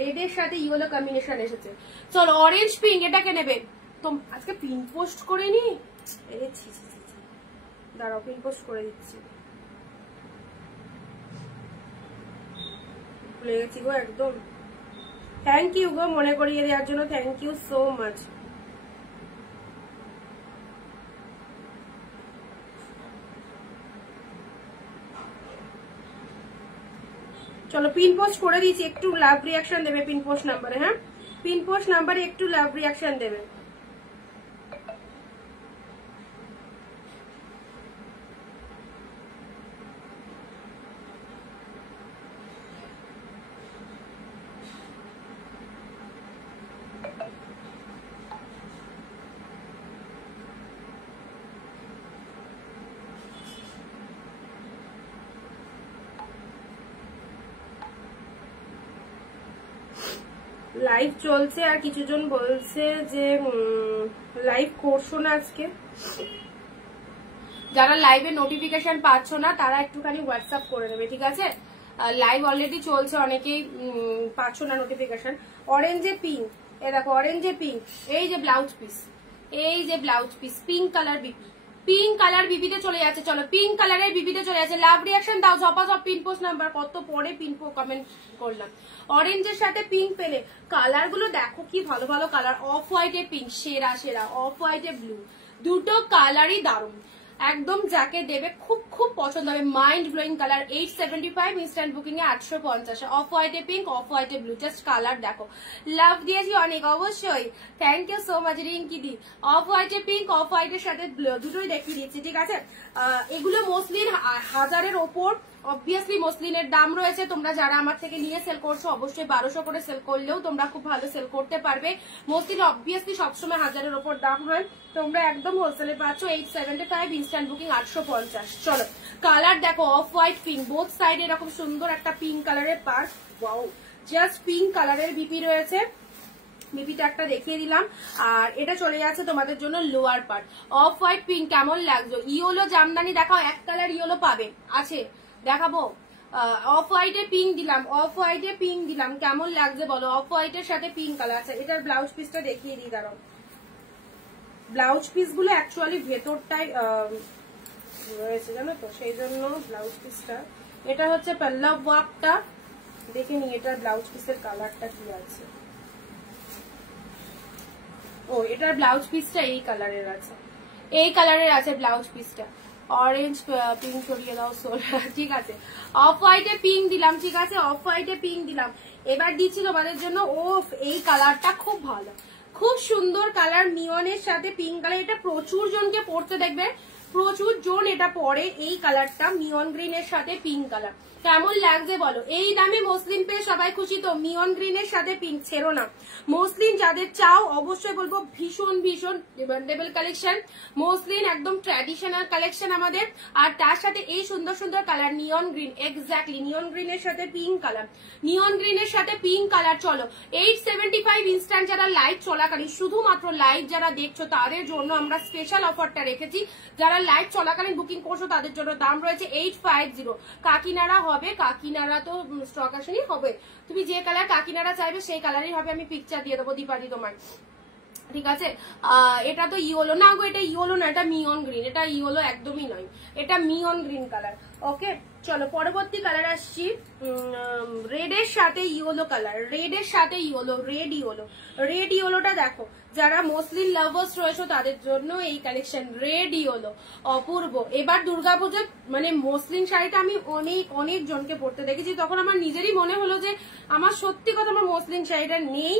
রেডের সাথে ইয়েলো কম্বিনেশন এসেছে। চলো অরেঞ্জ পিঙ্ক, এটাকে নেবে। তো আজকে পিন পোস্ট করে নি, দাঁড়াও পিন পোস্ট করে দিচ্ছি, ভুলে গেছি গো একদম। থ্যাংক ইউ গো মনে করিয়ে দেওয়ার জন্য, থ্যাংক ইউ সো মাচ। চলো পিন পোস্ট করে দিয়েছি, একটু লাভ রিয়াকশন দেবে পিন পোস্ট নাম্বারে। হ্যাঁ, পিন পোস্ট নাম্বারে একটু লাভ রিয়াকশন দেবে। লাইভ চলছে, আর কিছু জন বলছে যে লাইভ করছো না আজকে। যারা লাইভে নোটিফিকেশন পাচ্ছ না তারা একটুখানি হোয়াটসঅ্যাপ করে নেবে, ঠিক আছে? লাইভ অলরেডি চলছে, অনেকেই পাচ্ছ না নোটিফিকেশন। অরেঞ্জে পিঙ্ক, এ দেখো অরেঞ্জে পিঙ্ক, এই যে ব্লাউজ পিস, এই যে blouse piece pink colour BP, pink colour বিপিতে চলে যাচ্ছে। চলো পিঙ্ক কালারের বিপিতে চলে যাচ্ছে, লাভ রিয়াকশন দাও ঝপাঝপ। পিন পোস্ট নাম্বার কত পরে পিন কমেন্ট করলাম। অরেঞ্জের সাথে পিঙ্ক পেলে, কালার গুলো দেখো কি ভালো ভালো কালার। অফ হোয়াইটে পিঙ্ক সেরা সেরা, অফ হোয়াইটে ব্লু, দুটো কালারই দারুণ, একদম যাকে দেবে খুব খুব পছন্দ হবে। Mind blowing colour, 875, instant booking এ 850। অফ হোয়াইটে পিঙ্ক, অফ হোয়াইটে ব্লু, জাস্ট কালার দেখো। লাভ দিয়েছি অনেক, অবশ্যই thank you so much Rinki দি। অফ হোয়াইটে পিঙ্ক, অফ হোয়াইটের সাথে দুটোই দেখিয়ে দিচ্ছি, ঠিক আছে? এগুলো মসলিন 1000-এর ওপর, অবভিয়াসলি মসলিনের দাম রয়েছে। তোমরা যারা আমার থেকে নিয়ে সেল করছো অবশ্যই 1200 করে সেল করলেও তোমরা খুব ভালো সেল করতে পারবে। মসলিন অবভিয়াসলি সবসময় 1000-এর ওপর দাম হয়, তোমরা একদম হোলসেলে পাচ্ছ 875, ইনস্ট্যান্ট বুকিং 850। চলো কালার দেখো, off white pink, both side এরকম সুন্দর একটা পিঙ্ক কালারের পার্স। ওয়াও, জাস্ট পিঙ্ক কালারের বিপি রয়েছে, বিপিটা একটা দেখিয়ে দিলাম। আর এটা চলে যাচ্ছে তোমাদের জন্য lower part. Off white pink, কেমন লাগছে? ইয়েলো জামদানি দেখাও, এক কালার ইয়েলো পাবে, আছে দেখাবো। অফ হোয়াইটে পিঙ্ক দিলাম, অফ হোয়াইটে পিঙ্ক দিলাম, কেমন লাগছে বলো? অফ হোয়াইটের সাথে পিঙ্ক কালার আছে। এটার ব্লাউজ পিসটা দেখিয়ে দিই, দাঁড়াও। ব্লাউজ পিস গুলো অ্যাকচুয়ালি ভেতরটাই রয়েছে জানো তো, সেই জন্য ব্লাউজ পিসটা। এটা হচ্ছে পল্লব ওয়ার্কটা, দেখে নি এটার ব্লাউজ পিসের কালারটা কি আছে। ও, এটার ব্লাউজ পিসটা এই কালারের আছে, এই কালারের আছে ব্লাউজ পিসটা। অরেঞ্জ পিঙ্ক সরিয়ে দাও, ঠিক আছে। অফ হোয়াইটে পিঙ্ক দিলাম, ঠিক আছে, অফ হোয়াইটে পিঙ্ক দিলাম। এবার দিচ্ছি তোমাদের জন্য, ও এই কালারটা খুব ভালো, খুব সুন্দর কালার, নিয়নের সাথে পিঙ্ক কালার। এটা প্রচুর জনকে পড়তে দেখবে, প্রচুর জন এটা পরে, এই কালারটা নিয়ন গ্রিনের সাথে পিঙ্ক কালার। কেমন লাগছে বলো? এই দামে মসলিন পেয়ে সবাই খুশি তো? নিয়ন গ্রিনের সাথে পিঙ্ক, ছেড়ো না। মসলিন যাদের চাও অবশ্যই বলবো ভীষণ ভীষণ ডিমান্ডেবল কালেকশন। মসলিন একদম ট্র্যাডিশনাল কালেকশন আমাদের, আর তার সাথে এই সুন্দর সুন্দর কালার। নিয়ন গ্রিন, এক্স্যাক্টলি নিয়ন গ্রিনের সাথে পিঙ্ক কালার, নিয়ন গ্রিনের সাথে পিঙ্ক কালার। চলো 875 ইনস্ট্যান্ট, যারা লাইভ চলাকালীন, শুধুমাত্র লাইভ যারা দেখছো তাদের জন্য আমরা স্পেশাল অফারটা রেখেছি। যারা লাইভ চলাকালীন বুকিং করছো তাদের জন্য দাম রয়েছে 850। কাকিনাড়া হবে, কাকিনাড়া তো স্টক আসেনি, হবে তুমি যে কালার কাকিনাড়া চাইবে সেই কালারই হবে, আমি পিকচার দিয়ে দেবো দীপালি তোমার, ঠিক আছে। এটা তো ইয়েলো না গো, এটা ইয়েলো না, এটা মিয়ন গ্রিন, এটা ইয়েলো একদমই নয়, এটা মিয়ন গ্রিন কালার। ওকে চলো পরবর্তী কালার আসছি, রেডের সাথে ইয়েলো কালার, রেডের সাথে ইয়েলো, রেড ইয়েলো। রেড ইয়েলোটা দেখো, যারা মসলিন লাভার্স রয়েছে তাদের জন্য এই কালেকশন, রেড ইয়েলো অপূর্ব। এবার দুর্গাপুজোর মানে মসলিন শাড়িটা আমি অনেক অনেক জনকে পরতে দেখেছি, তখন আমার নিজেরই মনে হলো যে আমার সত্যি কথা আমার মসলিন শাড়িটা নেই,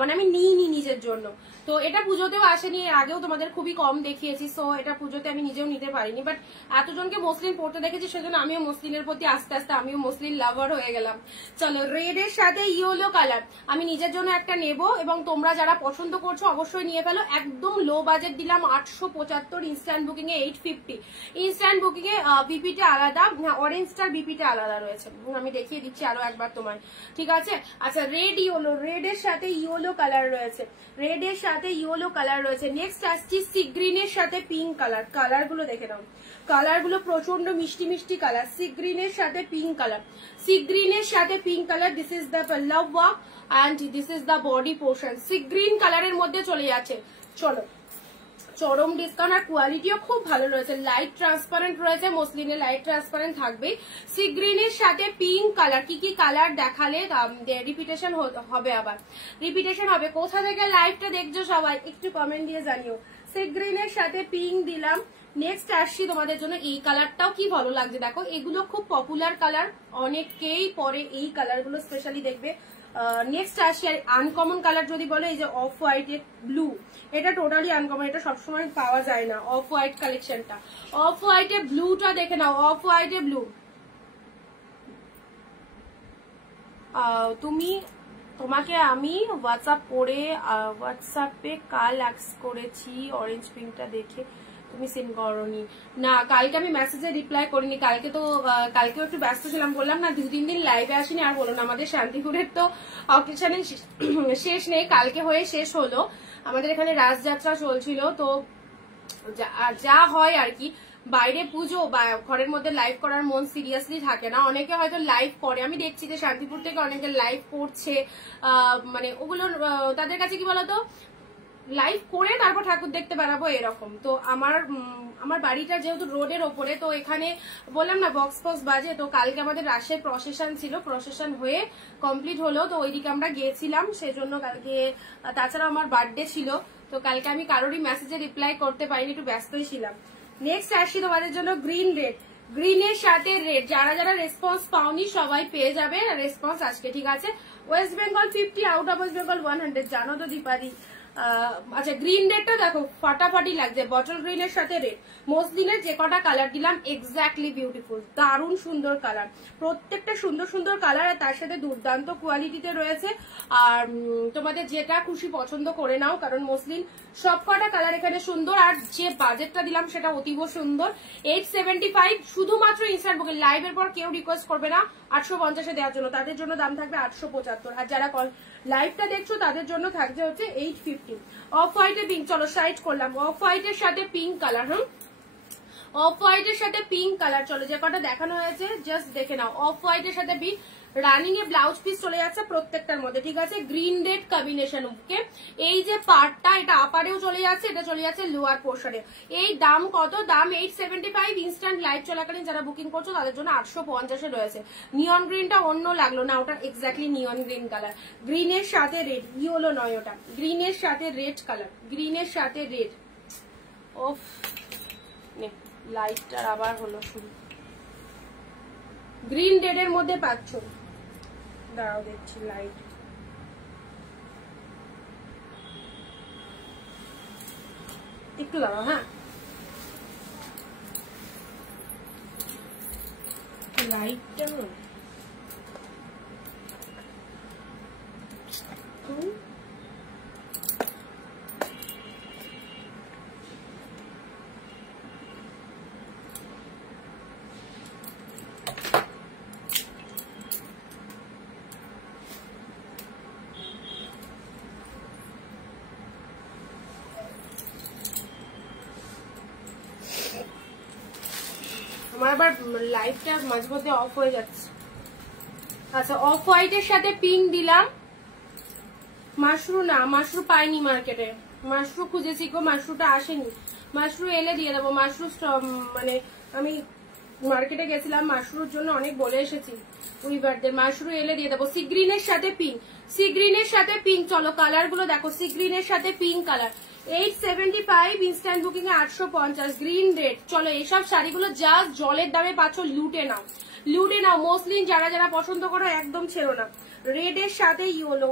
মানে আমি নিইনি নিজের জন্য। তো এটা পুজোতেও আসেনি, এর আগেও তোমাদের খুবই কম দেখিয়েছি, সো এটা পুজোতে আমি নিজেও নিতে পারিনি, বাট এতজনকে মসলিন পরতে দেখেছি সেজন্য আমিও মসলিনের প্রতি আস্তে আস্তে আমিও মসলিন লাভার হয়ে গেলাম। চলো রেডের সাথে ইয়েলো কালার আমি নিজের জন্য একটা নেব, এবং তোমরা যারা পছন্দ করছো অবশ্যই নিয়ে ফেলো। একদম লো বাজেট দিলাম 875, ইনস্ট্যান্ট বুকিং এ 850, ইনস্ট্যান্ট বুকিং এ বিপিটা আলাদা, অরেঞ্জটার বিপিটা আলাদা রয়েছে, আমি দেখিয়ে দিচ্ছি আরো একবার তোমায়, ঠিক আছে। আচ্ছা রেড ইয়েলো, রেডের সাথে ইয়েলো কালার রয়েছে, রেডের সাথে ইয়েলো কালার রয়েছে। নেক্সট আসছি সি গ্রিনের সাথে পিঙ্ক কালার, কালার গুলো দেখে নাও, কালার গুলো প্রচন্ড মিষ্টি মিষ্টি কালার। সি গ্রিনের সাথে পিঙ্ক কালার, সি গ্রিনের সাথে pink colour, this is the pallav work and this is the body portion. Sea green কালারের মধ্যে চলে যাচ্ছে, চলো চরম ডিসকাউন্ট, আর কোয়ালিটিও খুব ভালো রয়েছে, লাইট ট্রান্সপারেন্ট রয়েছে, মসলিনে লাইট ট্রান্সপারেন্ট থাকবে। সি গ্রিনের সাথে পিঙ্ক কালার, কি কি কালার দেখালে রিপিটেশন হবে, আবার রিপিটেশন হবে। কোথা থেকে লাইভটা দেখছো সবাই একটু কমেন্ট দিয়ে জানিও। সি গ্রিনের সাথে পিঙ্ক দিলাম। নেক্সট আসছি তোমাদের জন্য, এই কালারটাও কি ভালো লাগছে দেখো, এগুলো খুব পপুলার কালার, অনেকেই পরে এই কালার গুলো স্পেশালি দেখবে। নেক্সট আসি আর আনকমন কালার যদি বলে, এই যে অফ হোয়াইট এর ব্লু, এটা টোটালি আনকমন, এটা সবসময় পাওয়া যায় না অফ হোয়াইট কালেকশনটা। অফ হোয়াইট এর ব্লুটা দেখে নাও, অফ হোয়াইট এর ব্লু। তোমাকে আমি হোয়াটসঅ্যাপে কাল অ্যাক্স করেছি, অরেঞ্জ পিঙ্কটা দেখে তুমি সেন্ড করোনি না, কালকে আমি মেসেজে রিপ্লাই করিনি, কালকেও একটু ব্যস্ত ছিলাম, বললাম না 2-3 দিন লাইভে আসিনি। আর বলো না, আমাদের শান্তিপুরের তো অকেশনের শেষ নেই, কালকে হয়ে শেষ হলো, আমাদের এখানে রাজযাত্রা চলছিল, তো যা হয় আর কি, বাইরে পুজো বা ঘরের মধ্যে লাইভ করার মন সিরিয়াসলি থাকে না, অনেকে হয়তো লাইভ করে, আমি দেখছি যে শান্তিপুর থেকে অনেকে লাইভ করছে, মানে ওগুলো তাদের কাছে কি বলতো লাইভ করে তারপর ঠাকুর দেখতে বেড়াবো এরকম। তো আমার বাড়িটা যেহেতু রোডের ওপরে, তো এখানে বললাম না বক্স ফক্স বাজে, তো কালকে আমাদের রাশের প্রসেশন ছিল, প্রসেশন হয়ে কমপ্লিট হলো, তো ওইদিকে আমরা গিয়েছিলাম, সেজন্য কালকে, তাছাড়া আমার বার্থডে ছিল, তো কালকে আমি কারোরই মেসেজে রিপ্লাই করতে পারিনি, একটু ব্যস্তই ছিলাম। নেক্সট আসি তোমাদের জন্য গ্রিন রেড, গ্রিনের সাথে রেড, যারা যারা রেসপন্স পাওনি সবাই পেয়ে যাবে রেসপন্স আজকে, ঠিক আছে। West Bengal 50, out of West Bengal 100, জানো তো দীপালি। আচ্ছা গ্রিন রেডটা দেখো ফাটাফাটি লাগছে, বটল গ্রিনের সাথে রেড, মসলিনের যে কটা কালার দিলাম এক্স্যাক্টলি বিউটিফুল, দারুণ সুন্দর কালার, প্রত্যেকটা সুন্দর সুন্দর কালার, আর তার সাথে দুর্দান্ত কোয়ালিটিতে রয়েছে। আর তোমাদের যেটা খুশি পছন্দ করে নাও, কারণ মসলিন সব কটা কালার এখানে সুন্দর, আর যে বাজেটটা দিলাম সেটা অতীব সুন্দর। 875 শুধুমাত্র ইনস্ট্যান্ট বুকিং, লাইভের পর কেউ রিকোয়েস্ট করবে না 850-এ দেওয়ার জন্য, তাদের জন্য দাম থাকবে 875, আর যারা লাইভটা দেখছো তাদের জন্য থাকছে হচ্ছে 850। অফ হোয়াইটের পিঙ্ক, চলো সাইড করলাম, অফ হোয়াইটের সাথে পিঙ্ক কালার, অফ হোয়াইটের সাথে পিঙ্ক কালার, চলো যে কটা দেখানো হয়েছে জাস্ট দেখে নাও। অফ হোয়াইটের সাথে pink, running a blouse piece চলে যাচ্ছে প্রত্যেকটার মধ্যে, ঠিক আছে। গ্রিন রেড কম্বিনেশন, ওকে। এই যে পার্টটা এটা আপারেও চলে যাচ্ছে, এটা চলে যাচ্ছে লোয়ার পোর্শনে। এই দাম কত? দাম 875, ইনস্ট্যান্ট লাইভ চলাকালীন যারা বুকিং করছো তাদের জন্য 850-এ রয়েছে। নিয়ন গ্রিনটা অন্য লাগলো না, ওটা এক্স্যাক্টলি নিয়ন গ্রিন কালার, গ্রিনের সাথে রেড, ইয়েলো নয় ওটা, গ্রিনের সাথে রেড কালার, গ্রিনের সাথে রেড। ওফ, লাইটটার আবার হলো শুরু। গ্রিন রেড এর মধ্যে পাচ্ছ, দাঁড়াও দেখছি লাইট, একটু দাঁড়াও, হ্যাঁ লাইটটা আমার আবার লাইটটা মাঝে মধ্যে অফ হয়ে যাচ্ছে। আচ্ছা, অফ হোয়াইটের সাথে পিঙ্ক দিলাম। মাশরু না, মাশরু পাইনি মার্কেটে, মাশরু খুঁজেছি গো, মাশরুটা আসেনি। মাশরু এলে দিয়ে দেবো। মাশরু মানে আমি মার্কেটে গেছিলাম, মাশরুর জন্য অনেক বলে এসেছি উইবারদের, মাশরু এলে দিয়ে দেবো। সি গ্রিনের সাথে পিঙ্ক, সি গ্রিনের সাথে পিঙ্ক। চলো কালার গুলো দেখো, সি গ্রিনের সাথে পিঙ্ক কালার 875, ইনস্ট্যান্ট বুকিং এ 850, গ্রিন রেড। চলো এইসব শাড়িগুলো জাস্ট জলের দামে পাচ্ছ, লুটে নাও, লুটে নাও। মসলিন যারা যারা পছন্দ করো একদম ছেড়ো না। রেড এর সাথে ইয়েলো,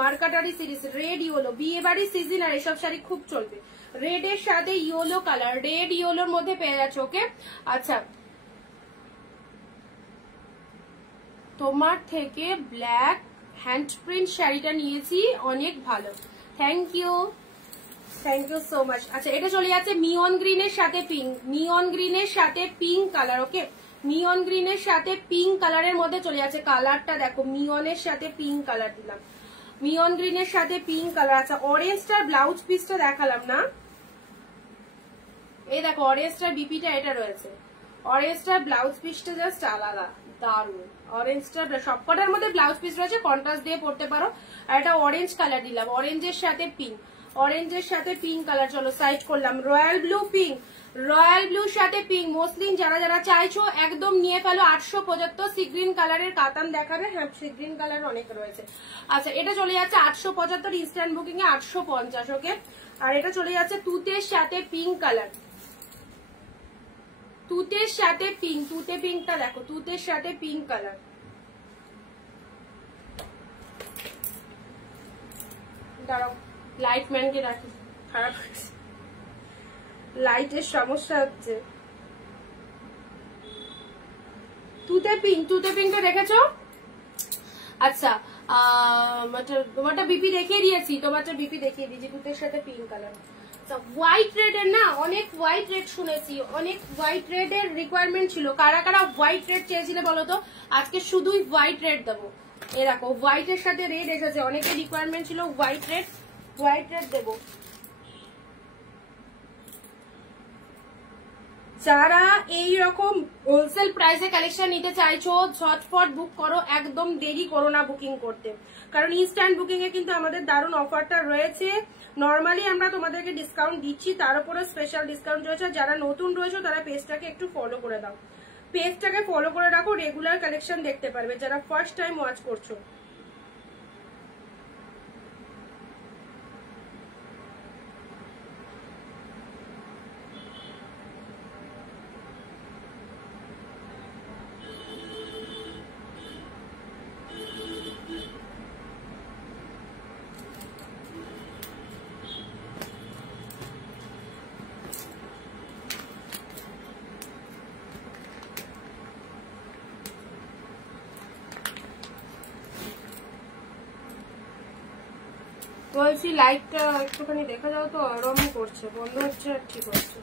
মার্কাটারি সিরিজ, রেড ইয়েলো, বিয়ে বাড়ি সিজন আর এসব শাড়ি খুব চলবে। রেড এর সাথে ইয়েলো কালার, রেড ইয়েলোর মধ্যে পেয়ে যাচ্ছে। ওকে, আচ্ছা তোমার থেকে ব্ল্যাক হ্যান্ড প্রিন্ট শাড়িটা নিয়েছি, অনেক ভালো, thank you, thank you so much. আচ্ছা এটা চলে যাচ্ছে মিয়ন গ্রিনের সাথে পিঙ্ক, মিয়ন গ্রিনের সাথে পিঙ্ক কালার। ওকে, মিয়ন গ্রিনের সাথে পিঙ্ক কালারের মধ্যে চলে যাচ্ছে। কালারটা দেখো, মিয়নের সাথে পিঙ্ক কালার দিলাম, মিয়ন গ্রিনের সাথে পিঙ্ক কালার। আচ্ছা অরেঞ্জটার ব্লাউজ পিসটা দেখালাম না, এই দেখো অরেঞ্জটার বিপিটা এটা রয়েছে। অরেঞ্জটার ব্লাউজ পিসটা জাস্ট আলাদা, দারুন। অরেঞ্জটার সবকটার মধ্যে ব্লাউজ পিস রয়েছে, কন্ট্রাস্ট দিয়ে পড়তে পারো। আর এটা অরেঞ্জ কালার দিলাম, অরেঞ্জের সাথে পিঙ্ক, অরেঞ্জের সাথে পিঙ্ক কালার। চলো সাইড করলাম। রয়্যাল ব্লু পিঙ্ক, রয়্যাল ব্লুর সাথে পিঙ্ক। মসলিন যারা যারা চাইছো একদম নিয়ে ফেলো। 875, সি গ্রিন কালারের কাতান দেখাবে। হ্যাঁ সি গ্রিন কালার অনেক রয়েছে। আচ্ছা এটা চলে যাচ্ছে 875, ইনস্ট্যান্ট বুকিং এ 850। ওকে, আর এটা চলে যাচ্ছে তুতের সাথে পিঙ্ক কালার, তুতের সাথে পিঙ্ক, তুতে পিঙ্কটা দেখো, তুতের সাথে পিঙ্ক কালার। দাঁড়াও লাইট ম্যানকে রাখি, খারাপ লাইটের সমস্যা হচ্ছে। তুতে পিঙ্ক, তুতে পিঙ্কটা দেখেছো? আচ্ছা তোমারটা বিপি দেখিয়ে দিয়েছি, তোমারটা বিপি দেখিয়ে দিয়েছি। তুতের সাথে পিঙ্ক কালার। হোয়াইট রেড এর না, অনেক হোয়াইট রেড শুনেছি, অনেক হোয়াইট রেড এর রিকোয়ারমেন্ট ছিল। কারা কারা হোয়াইট রেড চেয়েছিলে বলো তো? আজকে শুধুই হোয়াইট রেড দেবো। এ দেখো হোয়াইট এর সাথে রেড এসেছে, অনেকের রিকোয়ারমেন্ট ছিল হোয়াইট রেড, হোয়াইট রেড দেবো। যারা এই রকম হোলসেল প্রাইসে কালেকশন নিতে চাইছো ঝটপট বুক করো, একদম দেরি করো না বুকিং করতে, কারণ ইনস্ট্যান্ট বুকিং এ কিন্তু আমাদের দারুণ অফারটা রয়েছে। নর্মালি আমরা তোমাদেরকে ডিসকাউন্ট দিচ্ছি, তার উপরে স্পেশাল ডিসকাউন্ট রয়েছে। যারা নতুন রয়েছে তারা পেজটাকে একটু ফলো করে দাও, পেজটাকে ফলো করে রাখো, রেগুলার কালেকশন দেখতে পারবে যারা ফার্স্ট টাইম ওয়াচ করছো। বলছি লাইটটা একটুখানি দেখা যাও তো, আরাম করছে, বন্ধ হচ্ছে আর ঠিক হচ্ছে।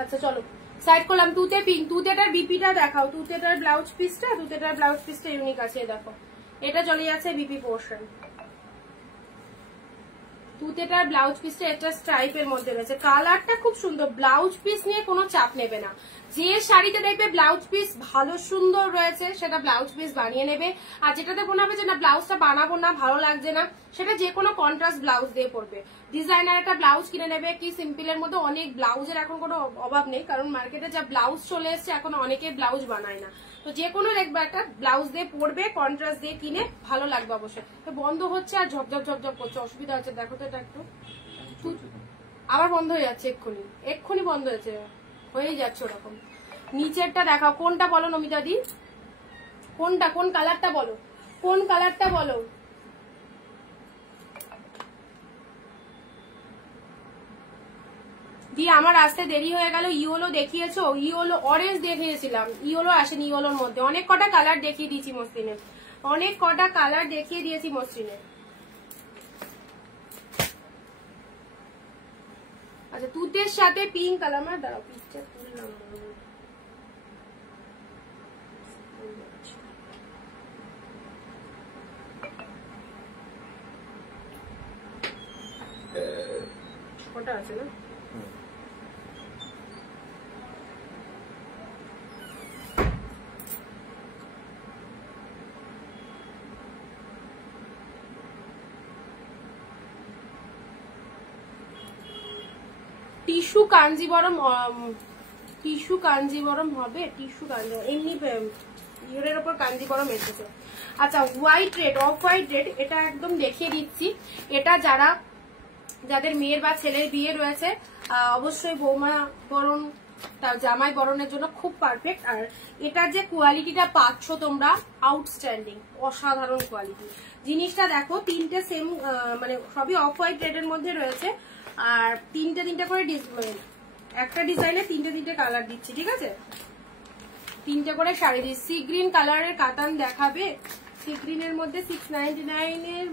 আচ্ছা চলো সাইড করলাম। তুতে পিঙ্ক, তুতেটার বিপিটা দেখাও, তুতেটার ব্লাউজ পিসটা, তুতেটার ব্লাউজ পিসটা ইউনিক আছে। দেখো এটা চলে যাচ্ছে বিপি পোর্শন, তুতেটার ব্লাউজ পিসটা একটা স্ট্রাইপের মধ্যে রয়েছে। কালারটা খুব সুন্দর, ব্লাউজ পিস নিয়ে কোনো চাপ নেবে না। যে শাড়িতে দেখবে ব্লাউজ পিস ভালো সুন্দর রয়েছে সেটা ব্লাউজ পিস বানিয়ে নেবে, আর যেটাতে মনে হবে যে না ব্লাউজটা বানাবো না, ভালো লাগছে না, সেটা যে কোনো কন্ট্রাস্ট ব্লাউজ দিয়ে পরবে। ডিজাইনার একটা ব্লাউজ কিনে নেবে, কি সিম্পলের মধ্যে অনেক ব্লাউজের এখন কোনো অভাব নেই, কারণ মার্কেটে যা ব্লাউজ চলে এসছে এখন অনেকে ব্লাউজ বানায় না। তো যে কোনো দেখবে একটা ব্লাউজ দিয়ে পরবে, কন্ট্রাস্ট দিয়ে কিনে ভালো লাগবে অবশ্যই। তো বন্ধ হচ্ছে আর ঝপঝপ ঝপঝপ করছে, অসুবিধা হচ্ছে। দেখো তো এটা একটু, আবার বন্ধ হয়ে যাচ্ছে, এক্ষুনি এক্ষুনি বন্ধ হয়েছে, হয়েই যাচ্ছে ওরকম। নিচেরটা দেখাও, কোনটা বলো নমিতা দি, কোনটা, কোন কালারটা বলো, কোন কালারটা বলো। দিয়ে আমার আসতে দেরি হয়ে গেল। ইয়েলো দেখিয়েছো, ইয়েলো অরেঞ্জ দেখিয়েছিলাম, ইয়েলো আসেনি। ইয়েলোর মধ্যে অনেক কটা কালার দেখিয়ে দিয়েছি মসলিনে, অনেক কটা কালার দেখিয়ে দিয়েছি মসলিনে। আচ্ছা তুতের সাথে পিঙ্ক কালার, আমার দাঁড়াও পিকচার তুললাম, কটা আছে না। টিস্যু কাঞ্জিবরম, টিস্যু কাঞ্জিবরম হবে, টিস্যু কাঞ্জিবরম এমনি ইউরের ওপর কাঞ্জিবরম এসেছে। আচ্ছা white red, off white red, এটা একদম দেখিয়ে দিচ্ছি। এটা যাদের মেয়ের বা ছেলের বিয়ে রয়েছে অবশ্যই বৌমা বরণ তার জামাই বরণের জন্য খুব পারফেক্ট। আর এটার যে কোয়ালিটিটা পাচ্ছ তোমরা আউটস্ট্যান্ডিং, অসাধারণ কোয়ালিটি। জিনিসটা দেখো তিনটে সেম মানে সবই অফ হোয়াইট রেডের মধ্যে রয়েছে। আর তিনটে করে একটা ডিজাইনে তিনটে কালার দিচ্ছি, ঠিক আছে? তিনটে করে শাড়ি দিচ্ছি। সি গ্রিন কালারের কাতান দেখাবে, সি গ্রিনের মধ্যে 699 এর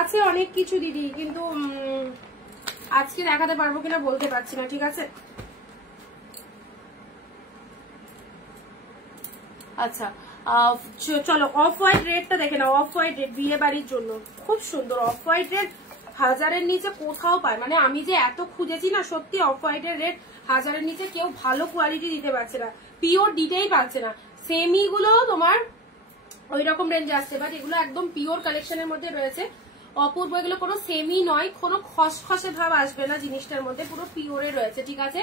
আছে অনেক কিছু দিদি, কিন্তু আজকে দেখাতে পারবো কিনা বলতে পারছি না, ঠিক আছে? আচ্ছা চলো অফ হোয়াইট রেডটা দেখে নাও। অফ হোয়াইট রেড বিয়ে বাড়ির জন্য খুব সুন্দর। অফ হোয়াইট রেড 1000-এর নিচে কোথাও পায়, মানে আমি যে এত খুঁজেছি না, সত্যি অফ হোয়াইটের রেড 1000-এর নিচে কেউ ভালো কোয়ালিটি দিতে পারছে না, পিওর দিতেই পারছে না। সেমি গুলো তোমার ওই রকম রেঞ্জে আসছে, বাট এগুলো একদম পিওর কালেকশনের মধ্যে রয়েছে। অপূর্ব, এগুলো কোনো সেমি নয়, কোনো খসখসে ভাব আসবে না জিনিসটার মধ্যে, পুরো পিওরে রয়েছে, ঠিক আছে?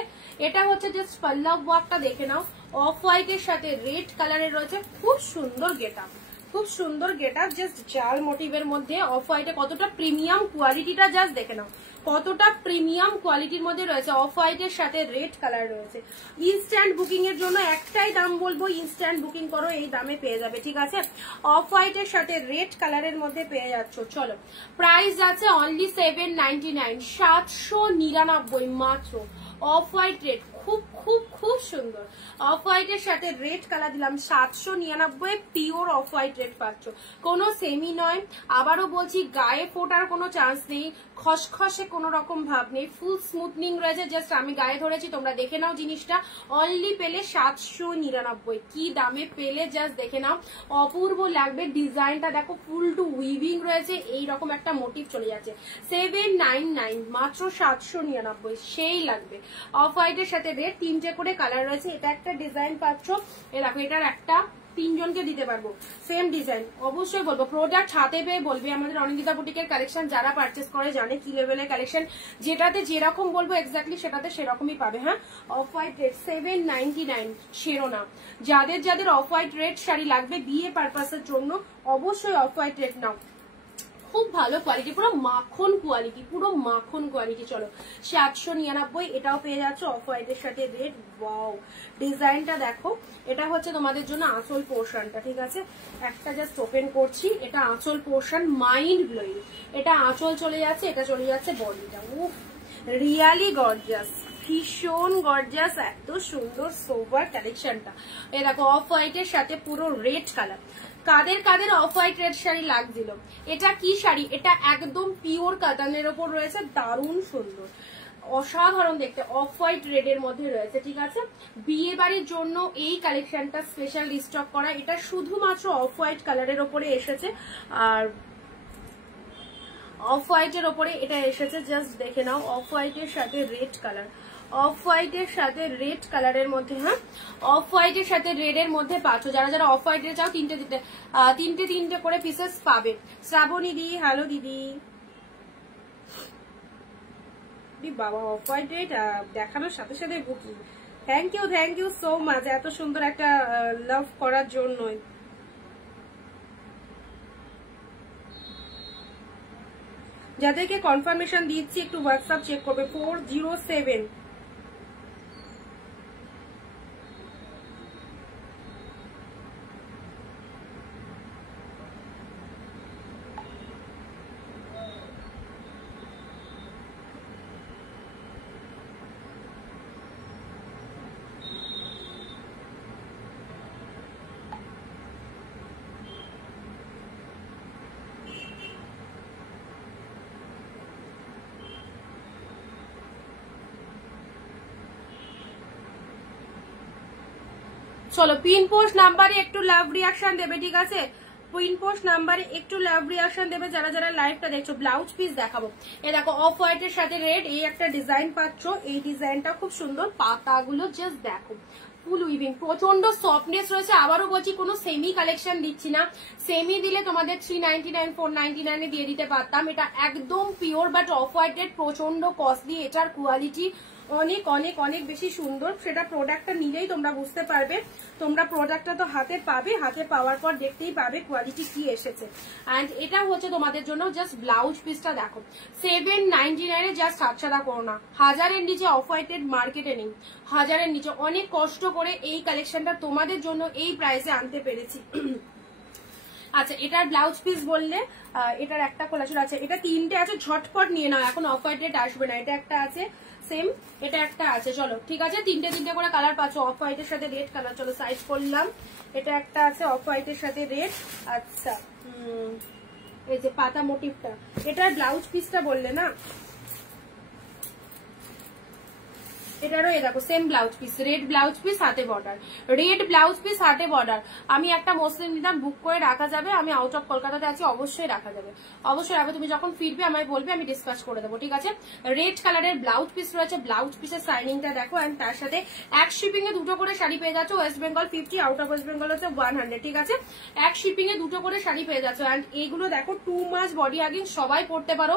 এটা হচ্ছে জাস্ট পল্লব ওয়ার্কটা দেখে নাও। অফ হোয়াইটের সাথে রেড কালারের রয়েছে, খুব সুন্দর গেটআপ, খুব সুন্দর গেটআপ। জাস্ট জাল মোটিভের মধ্যে অফ হোয়াইটে কতটা প্রিমিয়াম কোয়ালিটিটা জাস্ট দেখে নাও, কতটা প্রিমিয়াম কোয়ালিটির মধ্যে রয়েছে। অফ হোয়াইটের সাথে রেড কালার রয়েছে। ইনস্ট্যান্ট বুকিং এর জন্য একটাই দাম বলবো, ইনস্ট্যান্ট বুকিং করো, এই দামে পেয়ে যাবে, ঠিক আছে? অফ হোয়াইটের সাথে রেড কালারের মধ্যে পেয়ে যাচ্ছ। চলো প্রাইস আছে অনলি 799, 799 মাত্র। অফ হোয়াইট রেড খুব খুব খুব সুন্দর। অফ হোয়াইটের সাথে রেড কালার দিলাম 799, পিওর অফ হোয়াইট রেড পাচ্ছ, কোনো সেমি নয়। আবারও বলছি গায়ে ফোটার কোনো চান্স নেই, খসখসে কোনো রকম ভাব নেই, ফুল স্মুথনিং রয়েছে। জাস্ট আমি গায়ে ধরেছি, তোমরা দেখে নাও জিনিসটা। অনলি পেলে 799, কি দামে পেলে জাস্ট দেখে নাও, অপূর্ব লাগবে। ডিজাইনটা দেখো, ফুল টু উইভিং রয়েছে, এইরকম একটা মোটিভ চলে যাচ্ছে। 799 মাত্র 799, সেই লাগবে। অফ হোয়াইটের সাথে রেড, তিনটে করে কালার রয়েছে। এটা একটা ডিজাইন পাচ্ছ, এ দেখো এটার একটা 3 জনকে দিতে পারবো, সেম ডিজাইন। অবশ্যই বলবো প্রোডাক্ট হাতে পেয়ে বলবে। আমাদের অনিন্দিতা বুটিকের কালেকশন যারা পারচেস করে জানে কি লেভেলের কালেকশন, যেটাতে যেরকম বলবো এক্স্যাক্টলি সেটাতে সেরকমই পাবে। হ্যাঁ, অফ হোয়াইট রেড 799 শিরোনাম। যাদের যাদের অফ হোয়াইট রেড শাড়ি লাগবে বিয়ে পারপাসের জন্য, অবশ্যই অফ হোয়াইট রেড নাও, খুব ভালো কোয়ালিটি, পুরো মাখন কোয়ালিটি, পুরো মাখন কোয়ালিটি। চলো 799, এটাও পেয়ে যাচ্ছ অফ হোয়াইটের সাথে রেড। ওয়াও, ডিজাইনটা দেখো। এটা হচ্ছে তোমাদের জন্য আঁচল পোর্শনটা, ঠিক আছে? একটা জাস্ট ওপেন করছি, এটা আঁচল পোর্শন, মাইন্ড ব্লোয়িং। এটা আঁচল চলে যাচ্ছে, এটা চলে যাচ্ছে বডিটা। উফ, রিয়ালি গর্জিয়াস, ভীষণ গর্জিয়াস, এত সুন্দর সোভার কালেকশনটা। এ দেখো অফ হোয়াইটের সাথে পুরো রেড কালার। কাদের কাদের অফ হোয়াইট রেড শাড়ি লাগছিল? এটা কি শাড়ি? এটা একদম পিওর কাতানের ওপর রয়েছে, দারুণ সুন্দর, অসাধারণ দেখতে। অফ হোয়াইট রেড এর মধ্যে রয়েছে, ঠিক আছে? বিয়ে বাড়ির জন্য এই কালেকশনটা স্পেশাল রিস্টক করা। এটা শুধুমাত্র অফ হোয়াইট কালারের ওপরে এসেছে, আর অফ হোয়াইটের ওপরে এটা এসেছে, জাস্ট দেখে নাও। অফ হোয়াইটের সাথে রেড কালার, অফ হোয়াইটের সাথে রেড কালারের মধ্যে। হ্যাঁ, অফ হোয়াইটের সাথে রেড এর মধ্যে পাচ্ছ। যারা যারা অফ হোয়াইটের চাও তিনটে করে পিসেস পাবে। শ্রাবণী দি, হ্যালো দিদি। বাবা, অফ হোয়াইট রেড দেখানোর সাথে সাথে booking. Thank you so much এত সুন্দর একটা লাভ করার জন্য। যাদেরকে কনফার্মেশন দিচ্ছি একটু হোয়াটসঅ্যাপ চেক করবে, 407। চলো পিন পোস্ট নাম্বারে একটু লাভ রিয়াকশন দেবে, ঠিক আছে? পিন পোস্ট নাম্বারে একটু লাভ রিয়াকশন দেবে যারা যারা লাইভটা দেখছো। ব্লাউজ পিস দেখাবো। এ দেখো অফ হোয়াইটের সাথে রেড, এই একটা ডিজাইন পাচ্ছ। এই ডিজাইনটা খুব সুন্দর, পাতাগুলো জাস্ট দেখো, ফুল উইভিং, প্রচন্ড সফটনেস রয়েছে। আবারও বলছি কোনো সেমি কালেকশন দিচ্ছি না, সেমি দিলে তোমাদের 399 499 দিয়ে দিতে পারতাম। এটা একদম pure but off white red, প্রচন্ড কস্টলি। এটার কোয়ালিটি অনেক অনেক অনেক বেশি সুন্দর, সেটা প্রোডাক্টটা নিলেই তোমরা বুঝতে পারবে। তোমরা প্রোডাক্টটা তো হাতে পাবে, হাতে পাওয়ার পর দেখতেই পাবে কোয়ালিটি কি এসেছে। অ্যান্ড এটা হচ্ছে তোমাদের জন্য জাস্ট ব্লাউজ পিসটা দেখো, 799 জাস্ট হাতছাড়া করো না। 1000-এর নিচে অফ হোয়াইটেড মার্কেটে নেই, 1000-এর নিচে। অনেক কষ্ট করে এই কালেকশনটা তোমাদের জন্য এই প্রাইসে আনতে পেরেছি। আচ্ছা, এটার ব্লাউজ পিস বললে এটার একটা খোলা ছিল। আচ্ছা, এটা 3টে আছে, ঝটপট নিয়ে নাও, এখন অফ হোয়াইট রেড আসবে না। এটা একটা আছে সেম, এটা একটা আছে। চলো ঠিক আছে, 3টে করে কালার পাচ্ছ। অফ হোয়াইটের সাথে রেড কালার, চলো সাইজ করলাম। এটা একটা আছে অফ হোয়াইটের সাথে রেড। আচ্ছা, এই যে পাতা মোটিভটা, এটার ব্লাউজ পিসটা বললে না, এটারও এ দেখো same blouse piece, red blouse piece হাতে বর্ডার, রেড ব্লাউজ পিস হাতে বর্ডার। আমি একটা মসলিন নিলাম, বুক করে রাখা যাবে। আমি আউট অফ কলকাতাতে আছি, অবশ্যই রাখা যাবে, অবশ্যই রাখবে। তুমি যখন ফিরবে আমায় বলবে, আমি ডিসকাস করে দেবো, ঠিক আছে। রেড কালারের ব্লাউজ পিস রয়েছে, ব্লাউজ পিসের সাইনিংটা দেখো। অ্যান্ড তার সাথে এক শিপিং এ 2টো করে শাড়ি পেয়ে যাচ্ছ। West Bengal 50, out of West Bengal হচ্ছে 100, ঠিক আছে। এক শিপিং এ 2টো করে শাড়ি পেয়ে যাচ্ছ। অ্যান্ড এইগুলো দেখো টু মাচ বডি হাগিং, সবাই পরতে পারো।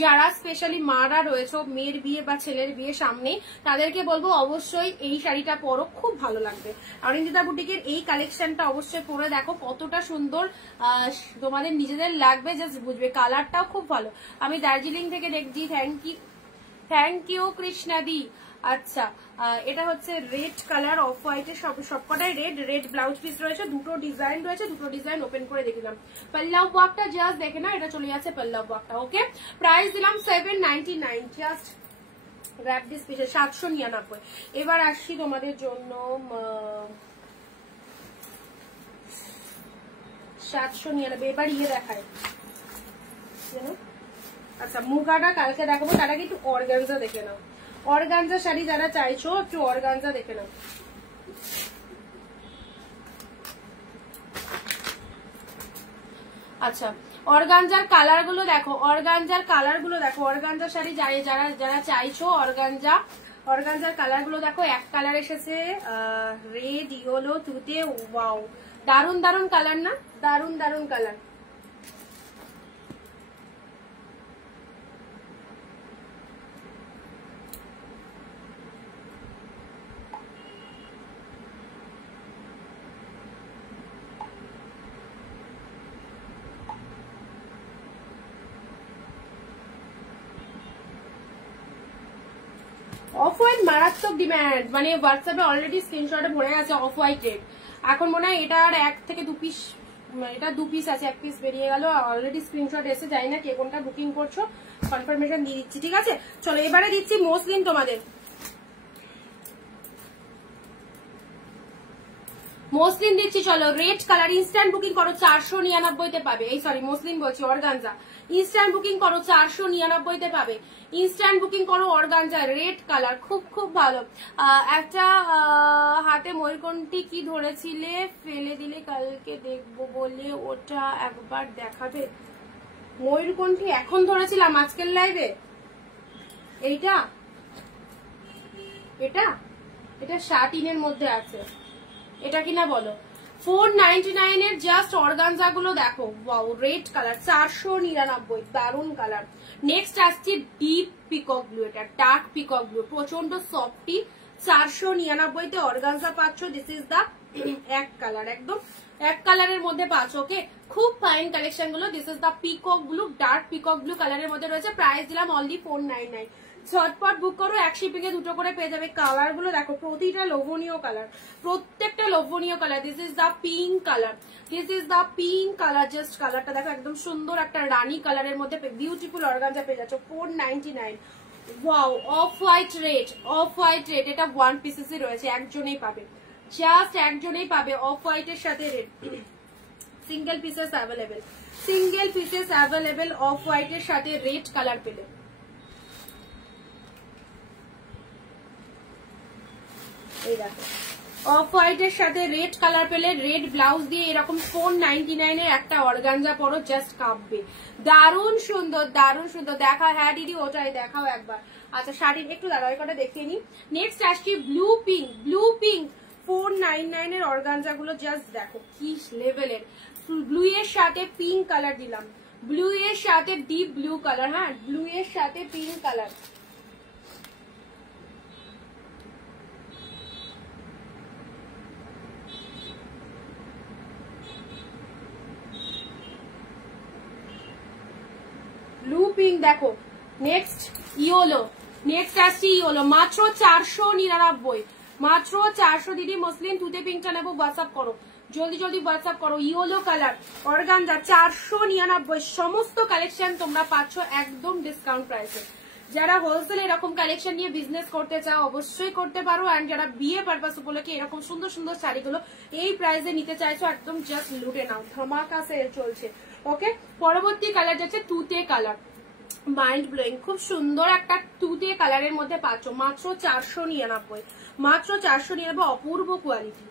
যারা স্পেশালি মারা রয়েছে, মেয়ের বিয়ে বা ছেলের বিয়ে সামনে, তাদেরকে বলবো অবশ্যই এই শাড়িটা পরো, খুব ভালো লাগবে। অরিন্দিতা বুটিকের এই কালেকশনটা অবশ্যই পরে দেখো কতটা সুন্দর তোমাদের নিজেদের লাগবে, জাস্ট বুঝবে। কালারটাও খুব ভালো। আমি দার্জিলিং থেকে দেখছি, থ্যাংক ইউ কৃষ্ণাদি। আচ্ছা, এটা হচ্ছে রেড কালার, অফ হোয়াইটের সবকটাই রেড, রেড ব্লাউজ পিস রয়েছে, 2টো ডিজাইন রয়েছে, 2টো ডিজাইন ওপেন করে দেখলাম। পল্লব ওয়ার্কটা জাস্ট দেখে না, এটা চলে যাচ্ছে পল্লব ওয়ার্কটা। ওকে, প্রাইস দিলাম 799, জাস্ট গ্র্যাব দিস পিসে 799। এবার আসছি তোমাদের জন্য 799। এবার ইয়ে দেখায়, আচ্ছা মুগাটা কালকে দেখাবো, তার আগে একটু অর্গানজা দেখে নাও। অর্গানজা শাড়ি যারা চাইছো, একটু অর্গানজা দেখে নাও। আচ্ছা, অর্গানজার কালার গুলো দেখো, অর্গানজার কালার গুলো দেখো। অর্গানজা শাড়ি যারা যারা চাইছো, অর্গানজার কালার গুলো দেখো। এক কালার এসেছে রেড, ইয়েলো, তুতে। ওয়াও, দারুন দারুন কালার না, দারুন দারুন কালার। অফ হোয়াইট মারাত্মক ডিমান্ড, মানে হোয়াটসঅ্যাপে অলরেডি স্ক্রিনশটে ভরে আছে অফ হোয়াইট রেড। এখন মনে হয় এটা আর 1 থেকে 2 পিস, এটা 2 পিস আছে, 1 পিস বেরিয়ে গেল। অলরেডি স্ক্রিনশট এসে, জানি না কে কোনটা বুকিং করছো, কনফার্মেশন দিয়ে দিচ্ছি, ঠিক আছে। চলো এবারে দিচ্ছি মসলিন তোমাদের, মসলিন দিচ্ছি। চলো রেড কালার, ইনস্ট্যান্ট বুকিং করো, 499-তে পাবে। এই সরি, মসলিন বলছি, অর্গানজা। ইনস্ট্যান্ট বুকিং করো, 499-তে পাবে। ইনস্ট্যান্ট বুকিং করো, অর্গানজা রেড কালার, খুব খুব ভালো। একটা হাতে ময়ূরকণ্ঠী কি ধরেছিলে, ফেলে দিলে, কালকে দেখবো বলে, ওটা একবার দেখাবে। ময়ূরকণ্ঠী এখন ধরেছিলাম আজকের লাইভে, এইটা, এটা এটা শার্টিনের মধ্যে আছে, এটা কিনা বলো। 499 এর জাস্ট অর্গানজা গুলো দেখো। ওয়াও, রেড কালার, 499, দারুন কালার। নেক্সট আসছে ডিপ পিকক ব্লু, এটা ডার্ক পিকক ব্লু, প্রচন্ড সফটি। 499-তে অর্গানজা পাচ্ছ। দিস ইজ দা এক কালার, একদম এক কালারের মধ্যে পাচ্ছ। ওকে, খুব ফাইন কালেকশন গুলো। This is the peacock blue, dark peacock blue কালারের মধ্যে রয়েছে। প্রাইস দিলাম অনলি 499। ঝটপট বুক করো, এক শিপিং এ 2টো করে পেয়ে যাবে। কালার গুলো দেখো, প্রতিটা লোভনীয় কালার, প্রত্যেকটা লোভনীয় colour. This is the pink colour, this is the pink colour. Just কালারটা দেখো, একদম সুন্দর একটা রানী কালারের মধ্যে বিউটিফুল অর্গানজা পেয়ে যাচ্ছ 499। Wow, off white red, off white red, এটা 1 পিসেসই রয়েছে, একজনেই পাবে, জাস্ট একজনেই পাবে। অফ হোয়াইটের সাথে red, single pieces available, single pieces available. Of হোয়াইটের সাথে রেড কালার পেলে। এই দেখো, অফ হোয়াইটের সাথে রেড কালার পেলে, রেড ব্লাউজ দিয়ে এরকম 499 এর একটা অর্গানজা পরো, জাস্ট কাঁপবে। দারুণ সুন্দর, দারুণ সুন্দর। দেখা, হ্যাঁ দিদি ওটাই দেখাও একবার। আচ্ছা শাড়ির একটু দাঁড়াও, কটা দেখিয়ে নি। নেক্সট আসছি ব্লু পিঙ্ক, ব্লু পিঙ্ক 499 এর অর্গানজা গুলো জাস্ট দেখো কি লেভেলের। ব্লু এর সাথে পিঙ্ক কালার দিলাম, ব্লু এর সাথে ডিপ ব্লু কালার, হ্যাঁ ব্লু এর সাথে পিঙ্ক কালার। ব্লু পিঙ্ক দেখো। নেক্সট ইয়োলো, নেক্সট আসছি ইয়োলো, মাত্র 499, মাত্র 400। দিদি মসলিন তুতে পিঙ্কটা নেবো, হোয়াটসঅ্যাপ করো জলদি জলদি, হোয়াটসঅ্যাপ করো। ইয়োলো কালার অর্গানজা 499, সমস্ত কালেকশন তোমরা পাচ্ছ একদম ডিসকাউন্ট প্রাইসে। যারা হোলসেল এরকম কালেকশন নিয়ে বিজনেস করতে চাও অবশ্যই করতে পারো, এন্ড যারা বিয়ে পারপাস উপলক্ষে এরকম সুন্দর সুন্দর শাড়িগুলো এই প্রাইসে নিতে চাইছো একদম জাস্ট লুটে নাও, ধামাকা সেল চলছে। ওকে, পরবর্তী কালার যাচ্ছে তুতে কালার, মাইন্ড ব্লোয়িং, খুব সুন্দর একটা তুতে কালারের মধ্যে পাচ্ছ মাত্র 499, মাত্র 499, অপূর্ব কোয়ালিটি,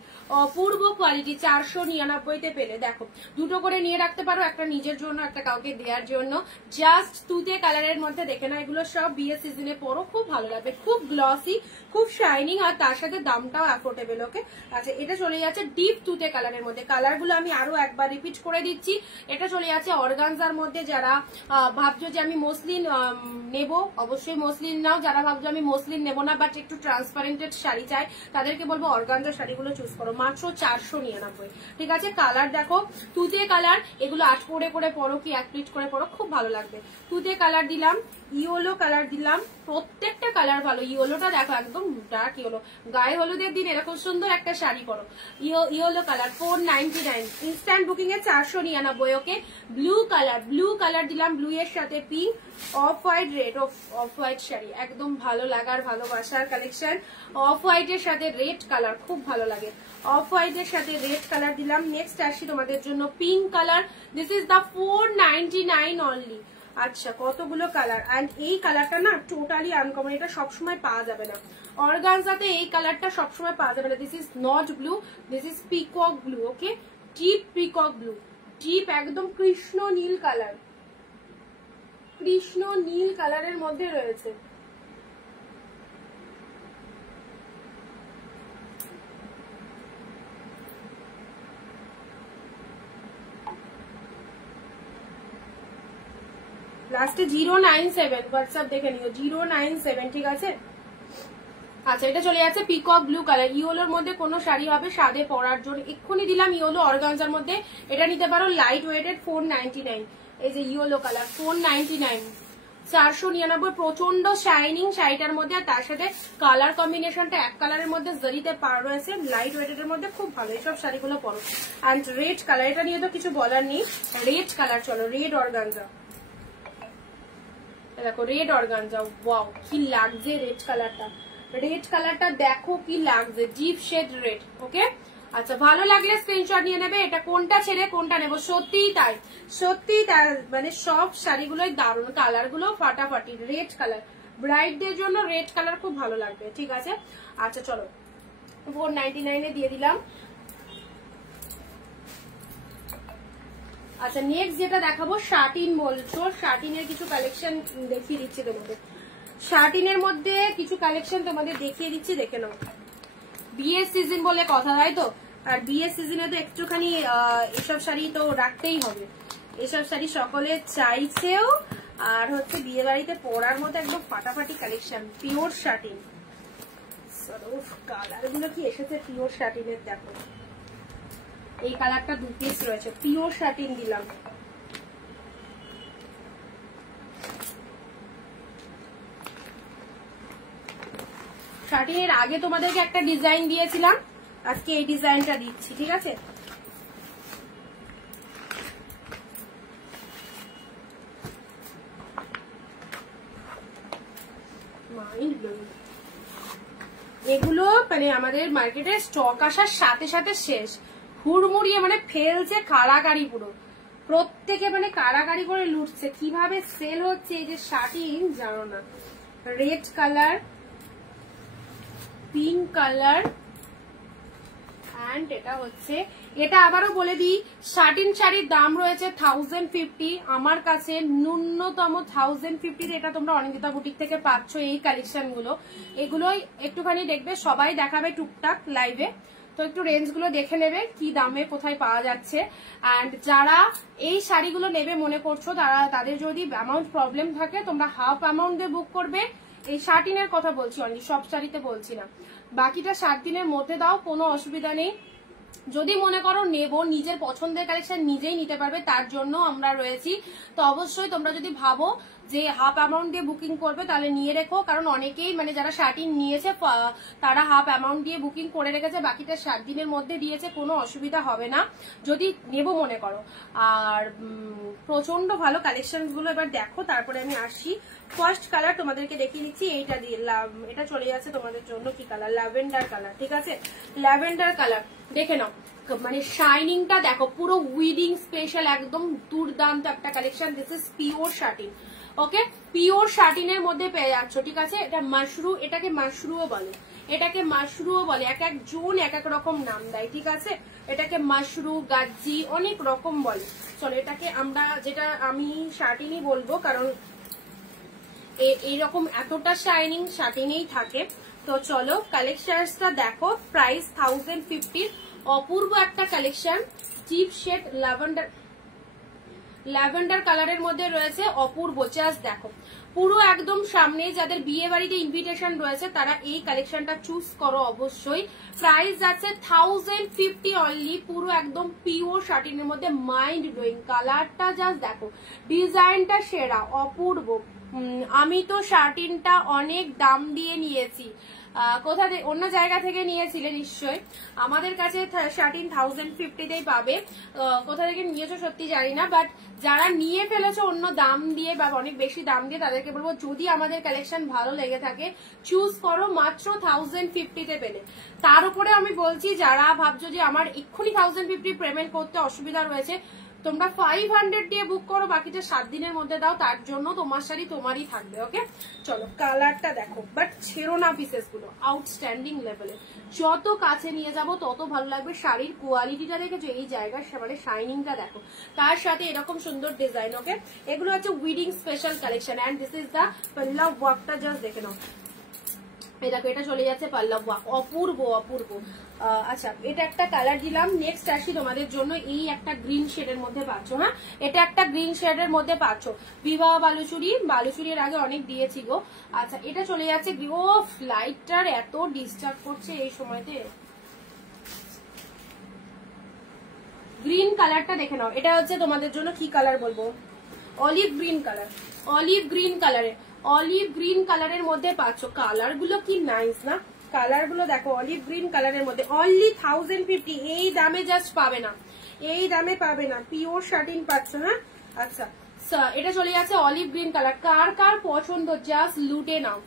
অপূর্ব কোয়ালিটি 499 পেলে। দেখো দুটো করে নিয়ে রাখতে পারো, একটা নিজের জন্য একটা কাউকে দেওয়ার জন্য। জাস্ট তুতে কালারের মধ্যে দেখে না, এগুলো সব বিয়ে সিজনে পরো, খুব ভালো লাগবে, খুব গ্লসি, খুব শাইনিং, আর তার সাথে দামটাও অ্যাফোর্ডেবল। ওকে, আচ্ছা এটা চলে যাচ্ছে ডিপ তুতে কালারের মধ্যে। কালারগুলো আমি আরো একবার রিপিট করে দিচ্ছি। এটা চলে যাচ্ছে অর্গানজার মধ্যে। যারা ভাবছো যে আমি মসলিন নেব, অবশ্যই মসলিন নাও। যারা ভাবছো আমি মসলিন নেবো না বাট একটু ট্রান্সপারেন্টেড শাড়ি চাই, তাদেরকে বলবো অর্গানজার শাড়িগুলো চুজ করো, মাত্র 499। ঠিক আছে, কালার দেখো তুতে কালার, এগুলো 8 করে করে পরো কি 1 প্লিট করে পরো, খুব ভালো লাগবে। তুতে কালার দিলাম, ইয়েলো কালার দিলাম, প্রত্যেকটা কালার ভালো। ইয়েলোটা দেখো একদম ডার্ক ইয়েলো, গায়ে হলুদের দিন এরকম সুন্দর একটা শাড়ি পরো। ইয়েলো কালার 499, ইনস্ট্যান্ট বুকিং এ 499। ওকে, ব্লু কালার, ব্লু কালার দিলাম, ব্লু এর সাথে pink, off white red, off white sari একদম ভালো লাগার ভালোবাসার কালেকশন। অফ হোয়াইট এর সাথে রেড কালার খুব ভালো লাগে, অফ হোয়াইট এর সাথে রেড কালার দিলাম। নেক্সট আসি তোমাদের জন্য pink colour, this is the 499 only. আচ্ছা কতগুলো কালার, এন্ড এই কালারটা না টোটালি আনকমন, এটা সবসময় পাওয়া যাবে না। অর্গানজাতে এই কালারটা সবসময় পাওয়া যাবে না। This is not blue, this is peacock blue. Okay, deep peacock blue, deep একদম কৃষ্ণ নীল কালার, কৃষ্ণ নীল কালারের মধ্যে রয়েছে। লাস্টে 097, হোয়াটসঅ্যাপ দেখে নিও 097। ঠিক আছে, আচ্ছা এটা চলে যাচ্ছে পিকক ব্লু কালার। ইয়েলোর মধ্যে কোনো শাড়ি হবে সাদে পরার জন্য, এক্ষুনি দিলাম ইয়েলো অর্গানজার মধ্যে। এটা নিতে পারো লাইট ওয়েটেড 499। এই যে ইয়েলো কালার 499, 499, প্রচন্ড শাইনিং শাড়িটার মধ্যে। আর তার সাথে কালার কম্বিনেশনটা এক কালারের মধ্যে জরিতে পার রয়েছে, লাইট ওয়েটেড এর মধ্যে খুব ভালো। এইসব শাড়িগুলো পরো। অ্যান্ড রেড কালার, এটা নিয়ে তো কিছু বলার নেই। রেড কালার চলো, রেড অর্গানজা দেখো, রেড অর্গানজা, ওয়াও কি লাগছে রেড কালারটা, রেড কালারটা দেখো কি লাগছে, ডিপ শেড রেড। ওকে, আচ্ছা ভালো লাগলে স্ক্রিনশট নিয়ে নেবে। এটা কোনটা ছেড়ে কোনটা নেবো, সত্যিই তাই, সত্যিই তাই, মানে সব শাড়িগুলোই দারুণ, কালার গুলো ফাটাফাটি। রেড কালার ব্রাইডদের জন্য রেড কালার খুব ভালো লাগবে। ঠিক আছে, আচ্ছা চলো 499 দিয়ে দিলাম। আচ্ছা নেক্সট যেটা দেখাবো শার্টিন বলছো, শার্টিনের কিছু কালেকশন দেখিয়ে দিচ্ছি তোমাদের। শার্টিনের মধ্যে কিছু কালেকশন তোমাদের দেখিয়ে দিচ্ছি, দেখে নাও। বিয়ের সিজন বলে কথা, তাই তো? আর বিয়ের সিজনে তো একটুখানি এসব শাড়ি তো রাখতেই হবে, এসব শাড়ি সকলে চাইছেও। আর হচ্ছে বিয়ে বাড়িতে পরার মতো একদম ফাটাফাটি কালেকশন, পিওর শার্টিন। কালার গুলো কি এসেছে পিওর শার্টিনের, দেখো এই কালারটা 2 পিস রয়েছে, পিওর শার্টিন দিলাম। শার্টিনের আগে তোমাদেরকে একটা ডিজাইন দিয়েছিলাম, আজকে এই ডিজাইনটা দিচ্ছি। ঠিক আছে, এগুলো মানে আমাদের মার্কেটে স্টক আসার সাথে সাথে শেষ, হুড়মুড়িয়ে মানে ফেলছে কারাগারি, পুরো প্রত্যেকে মানে কারাগারি করে লুটছে। কিভাবে সেল হচ্ছে এই যে শার্টিন জানো না। Red colour, pink colour, and এটা হচ্ছে, এটা আবারও বলে দিই শার্টিন শাড়ির দাম রয়েছে 1050, আমার কাছে ন্যূনতম 1050। এটা তোমরা অনিন্দিতা বুটিক থেকে পাচ্ছ এই কালেকশন গুলো। এগুলোই একটুখানি দেখবে, সবাই দেখাবে টুকটাক লাইভে, তো একটু রেঞ্জ গুলো দেখে নেবে কি দামে কোথায় পাওয়া যাচ্ছে। অ্যান্ড যারা এই শাড়িগুলো নেবে মনে করছো তাদের যদি অ্যামাউন্ট প্রবলেম থাকে তোমরা হাফ অ্যামাউন্ট দিয়ে বুক করবে। এই 13 এর কথা বলছি, অনলি সব শাড়িতে বলছি না, বাকিটা 7 দিনের মধ্যে দাও, কোনো অসুবিধা নেই। যদি মনে করো নেব নিজের পছন্দের কালেকশন নিজেই নিতে পারবে, তার জন্য আমরা রয়েছি। তো অবশ্যই তোমরা যদি ভাবো যে হাফ অ্যামাউন্ট দিয়ে বুকিং করবে তাহলে নিয়ে রেখো, কারণ অনেকেই মানে যারা শাড়ি নিয়েছে তারা হাফ অ্যামাউন্ট দিয়ে বুকিং করে রেখেছে, বাকিটা 7 দিনের মধ্যে দিয়েছে, কোনো অসুবিধা হবে না যদি নেব মনে করো। আর প্রচন্ড ভালো কালেকশন গুলো এবার দেখো, তারপরে আমি আসি। ফার্স্ট কালার তোমাদেরকে দেখিয়ে দিচ্ছি, এইটা দিয়ে এটা চলে যাচ্ছে তোমাদের জন্য কি কালার, ল্যাভেন্ডার কালার, ঠিক আছে, ল্যাভেন্ডার কালার দেখে নাও, মানে শাইনিংটা দেখো, পুরো উইডিং স্পেশাল, একদম দুর্দান্ত একটা collection. This is pure satin, okay, pure শাটিনের মধ্যে পেয়ে যাচ্ছ, ঠিক আছে। এটা মাশরু, এটাকে মাশরুও বলে, এটাকে মাশরুও বলে, এক এক জন এক এক রকম নাম দেয়, ঠিক আছে। এটাকে মাশরু, গাজ্জি, অনেক রকম বলে। চলো এটাকে আমরা, যেটা আমি শাটিনই বলবো, কারণ এইরকম এতটা শাইনিং শাটিনেই থাকে। তো চলো কালেকশনটা দেখো, প্রাইস 1050, অপূর্ব একটা কালেকশন, ডিপ শেড ল্যাভেন্ডার কালারের মধ্যে রয়েছে, অপূর্ব, জাস্ট দেখো, পুরো একদম সামনে যাদের বিয়ে বাড়িতে ইনভিটেশন রয়েছে তারা এই কালেকশনটা চুজ করো অবশ্যই। প্রাইস যাচ্ছে 1050 অনলি, পুরো একদম পিওর শাটিনের মধ্যে, মাইন্ড ব্লোয়িং কালারটা, জাস্ট দেখো, ডিজাইনটা সেরা, অপূর্ব। আমি তো শাটিনটা অনেক দাম দিয়ে নিয়েছি, কোথা থেকে, অন্য জায়গা থেকে নিয়েছিলে নিশ্চয়ই, আমাদের কাছে শাটিন 1050তেই পাবে, কোথা থেকে নিয়েছো সত্যি জানি না, বাট যারা নিয়ে ফেলেছো অন্য দাম দিয়ে বা অনেক বেশি দাম দিয়ে তাদেরকে বলবো যদি আমাদের কালেকশন ভালো লেগে থাকে চুজ করো, মাত্র 1050তে পেলে। তার উপরে আমি বলছি যারা ভাবছো যে আমার এক্ষুনি 1050 পেমেন্ট করতে অসুবিধা রয়েছে, তোমরা 500 দিয়ে বুক করো, বাকিটা 7 দিনের মধ্যে দাও, তার জন্য তোমার শাড়ি তোমারই থাকবে, ওকে। চলো কালারটা দেখো, বাট ছেড়ো না পিসেস গুলো, আউটস্ট্যান্ডিং লেভেলে, যত কাছে নিয়ে যাব তত ভালো লাগবে। শাড়ির কোয়ালিটিটা দেখেছো, এই জায়গার মানে শাইনিংটা দেখো, তার সাথে এরকম সুন্দর ডিজাইন, ওকে। এগুলো হচ্ছে wedding special collection, and this is the পাল্লা ওয়ার্কটা, জাস্ট দেখে নাও, এই দেখো এটা চলে যাচ্ছে পাল্লা ওয়ার্ক, অপূর্ব অপূর্ব। আচ্ছা এটা একটা কালার দিলাম, নেক্সট আসি তোমাদের জন্য, এই একটা গ্রিন শেডের মধ্যে পাচ্ছ, হ্যাঁ এটা একটা গ্রিন শেডের মধ্যে পাচ্ছ, বিবাহ বালুচুরি, বালুচুরির আগে অনেক দিয়েছি গো। আচ্ছা এটা চলে যাচ্ছে, ও লাইটটার এত ডিস্টার্ব করছে এই সময়তে। গ্রিন কালারটা দেখে নাও, এটা হচ্ছে তোমাদের জন্য কি কালার বলবো, olive green colour, olive green কালারে, অলিভ গ্রিন কালারের মধ্যে পাচ্ছ, কালার গুলো কি নাইস না, কালার গুলো দেখো, অলিভ গ্রিন কালারের মধ্যে, অনলি 1050, এই দামে জাস্ট পাবে না, এই দামে পাবে না, পিওর শাটিন পাচ্ছ, হ্যাঁ। আচ্ছা এটা চলে যাচ্ছে অলিভ গ্রিন কালার, কার কার পছন্দ জাস্ট লুটে নাও,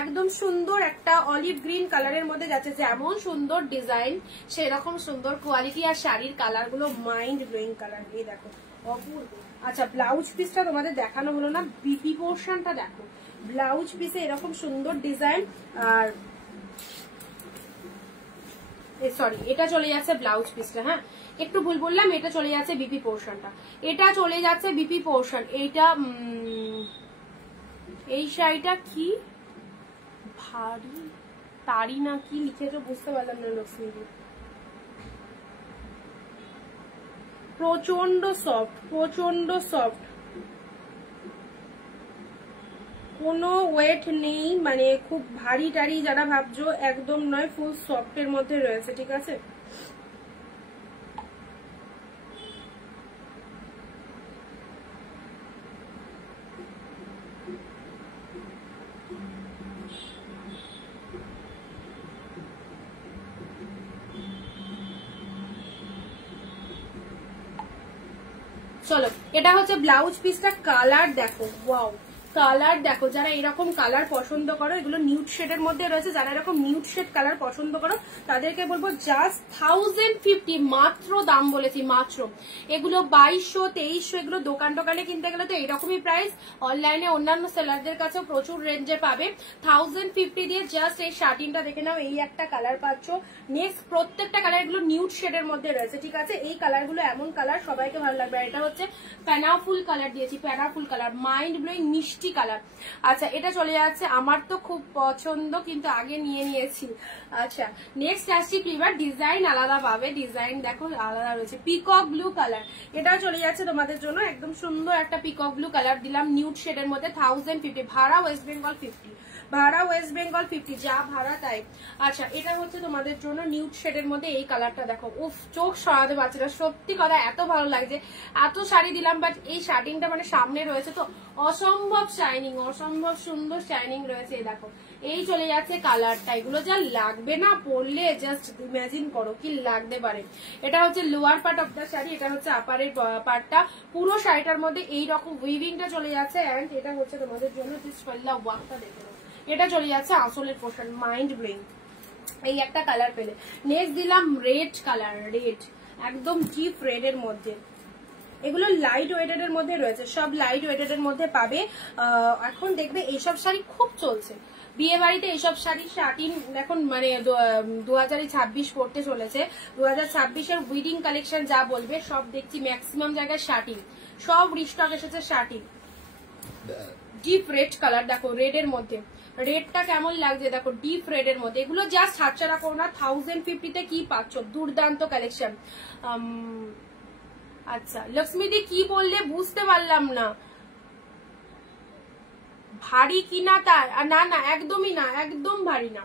একদম সুন্দর একটা অলিভ গ্রিন কালারের মধ্যে যাচ্ছে, যেমন সুন্দর ডিজাইন সেরকম সুন্দর কোয়ালিটি, আর শাড়ির কালার গুলো মাইন্ড ব্লোয়িং কালার, এই দেখো অপূর্ব। আচ্ছা ব্লাউজ পিসটা তোমাদের দেখানো হলো না, বিপি পোর্শনটা দেখো, ব্লাউজ পিসে এরকম সুন্দর ডিজাইন, আর সরি এটা চলে যাচ্ছে ব্লাউজ পিসটা, হ্যাঁ একটু ভুল বললাম, এটা চলে যাচ্ছে বিপি পোর্শনটা, এটা চলে যাচ্ছে বিপি পোর্শন। এইটা এই শাড়িটা কি ভারী তারি না কি লিখেছো বুঝতে পারলাম না লক্ষ্মীদি, প্রচন্ড সফট, প্রচন্ড সফট, কোনো ওয়েট নেই, মানে খুব ভারী টারি যারা ভাবছো একদম নয়, ফুল সফটের মধ্যে রয়েছে, ঠিক আছে। চলো এটা হচ্ছে ব্লাউজ পিসটা, কালার দেখো, ওয়াও কালার দেখো, যারা এরকম কালার পছন্দ করো, এগুলো নিউড শেডের মধ্যে রয়েছে, যারা এরকম নিউড শেড কালার পছন্দ করো তাদেরকে বলবো জাস্ট 1050, মাত্র দাম বলেছি মাত্র, এগুলো 2200 2300, এগুলো দোকান টোকানে কিনতে গেলে তো এরকমই প্রাইস, অনলাইনে অন্যান্য সেলারদের কাছে প্রচুর রেঞ্জে পাবে। 1050 দিয়ে জাস্ট এই শার্টিনটা দেখে নাও, এই একটা কালার পাচ্ছ, নেক্সট প্রত্যেকটা কালার গুলো নিউড শেডের মধ্যে রয়েছে, ঠিক আছে। এই কালার গুলো এমন কালার সবাইকে ভালো লাগবে, আর এটা হচ্ছে প্যানাফুল কালার দিয়েছি, প্যানাফুল কালার, মাইন্ড ব্লোয়িং মিষ্টি মিষ্টি কালার। আচ্ছা এটা চলে যাচ্ছে, আমার তো খুব পছন্দ কিন্তু আগে নিয়ে নিয়েছি। আচ্ছা নেক্সট আসছি ফ্লেভার, ডিজাইন আলাদা পাবে, ডিজাইন দেখো আলাদা রয়েছে। পিকক ব্লু কালার, এটাও চলে যাচ্ছে তোমাদের জন্য, একদম সুন্দর একটা পিকক ব্লু কালার দিলাম নিউড শেডের মধ্যে, 1050, ভাড়া ওয়েস্ট বেঙ্গল 50, ভাড়া ওয়েস্ট বেঙ্গল 50, যা ভাড়া তাই। আচ্ছা এটা হচ্ছে তোমাদের জন্য নিউড শেডের মধ্যে, এই কালারটা দেখো, উফ চোখ সরাতে পারছে না, সত্যি কথা এত ভালো লাগছে। এত শাড়ি দিলাম বাট এই শার্টিংটা মানে সামনে রয়েছে তো অসম্ভব শাইনিং, অসম্ভব সুন্দর শাইনিং রয়েছে। এই দেখো এই চলে যাচ্ছে কালারটা, এগুলো যা লাগবে না পরলে জাস্ট ইমাজিন করো কি লাগতে পারে। এটা হচ্ছে lower part of the sari, এটা হচ্ছে আপারের পার্টটা। পুরো শাড়িটার মধ্যে এইরকম উইভিংটা চলে যাচ্ছে, এন্ড এটা হচ্ছে তোমাদের জন্য জাস্ট পাল্লা ওয়ার্কটা দেখো, এটা চলে যাচ্ছে আসলের পোর্শন, মাইন্ড ব্লোয়িং। এই একটা কালার পেলে। নেক্সট দিলাম রেড কালার, রেড একদম ডিপ রেড এর মধ্যে, এগুলো লাইট ওয়েটেড এর মধ্যে রয়েছে, সব লাইট ওয়েটেড এর মধ্যে পাবে। এখন দেখবে এইসব শাড়ি খুব চলছে বিয়ে বাড়িতে, এইসব শাড়ি শার্টিন এখন মানে 2026 পড়তে চলেছে, 2026-এর উইডিং কালেকশন যা বলবে সব দেখছি ম্যাক্সিমাম জায়গায় শার্টিন, সব রিস্টক এসেছে শার্টিন। ডিপ রেড কালার দেখো, রেড এর মধ্যে, রেডটা কেমন লাগছে দেখো, ডিপ রেড এর মধ্যে, এগুলো জাস্ট হাতছাড়া করো না, 1050-তে কি পাচ্ছ, দুর্দান্ত কালেকশন। আচ্ছা লক্ষ্মীদি কি বললে বুঝতে পারলাম না, ভারী কিনা তার? না না একদমই না, একদম ভারী না,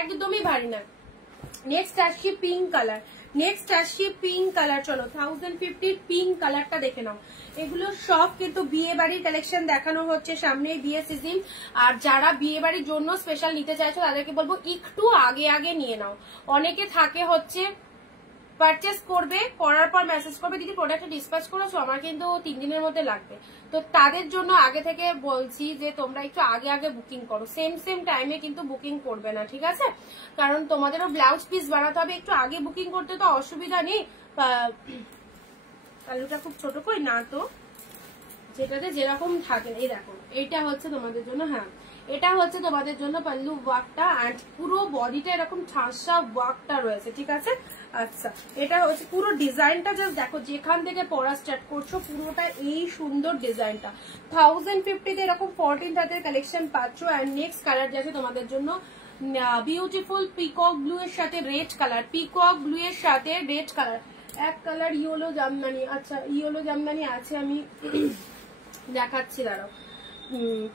একদমই ভারী না। নেক্সট আসছি পিঙ্ক কালার, নেক্সট আসছি পিঙ্ক কালার, চলো 1050 পিঙ্ক কালারটা দেখে নাও। এগুলো সব কিন্তু বিয়ে বাড়ির কালেকশন দেখানো হচ্ছে, সামনে বিয়ে সিজন, আর যারা বিয়ে বাড়ির জন্য স্পেশাল নিতে চাইছো তাদেরকে বলবো একটু আগে আগে নিয়ে নাও। অনেকে থাকে হচ্ছে পারচেস করবে, করার পর মেসেজ করবে দিদি প্রোডাক্টটা ডিসপ্যাচ করেছো, আমার কিন্তু 3 দিনের মধ্যে লাগবে, তো তাদের জন্য আগে থেকে বলছি যে তোমরা একটু আগে আগে বুকিং করো, সেম টাইমে কিন্তু বুকিং করবে না, ঠিক আছে? কারণ তোমাদেরও ব্লাউজ পিস বানাতে হবে, একটু আগে বুকিং করতে তো অসুবিধা নেই। আলুটা খুব ছোট কই না তো, যেটাতে যেরকম থাকে। এই দেখো এইটা হচ্ছে তোমাদের জন্য, হ্যাঁ এটা হচ্ছে তোমাদের জন্য পাল্লু ওয়ার্কটা, এন্ড পুরো বডিটা এরকম ঠাসা ওয়ার্কটা রয়েছে, ঠিক আছে? আচ্ছা এটা হচ্ছে পুরো ডিজাইনটা, জাস্ট দেখো যেখান থেকে পড়া স্টার্ট করছো পুরোটা এই সুন্দর ডিজাইনটা। 1050-তে এরকম 14 হাতের কালেকশন পাচ্ছ। এন্ড নেক্সট কালার যাচ্ছে তোমাদের জন্য বিউটিফুল পিকক ব্লু এর সাথে রেড কালার, পিকক ব্লু এর সাথে রেড কালার, এক কালার ইয়েলো জামদানি। আচ্ছা ইয়েলো জামদানি আছে, আমি দেখাচ্ছি দাঁড়াও।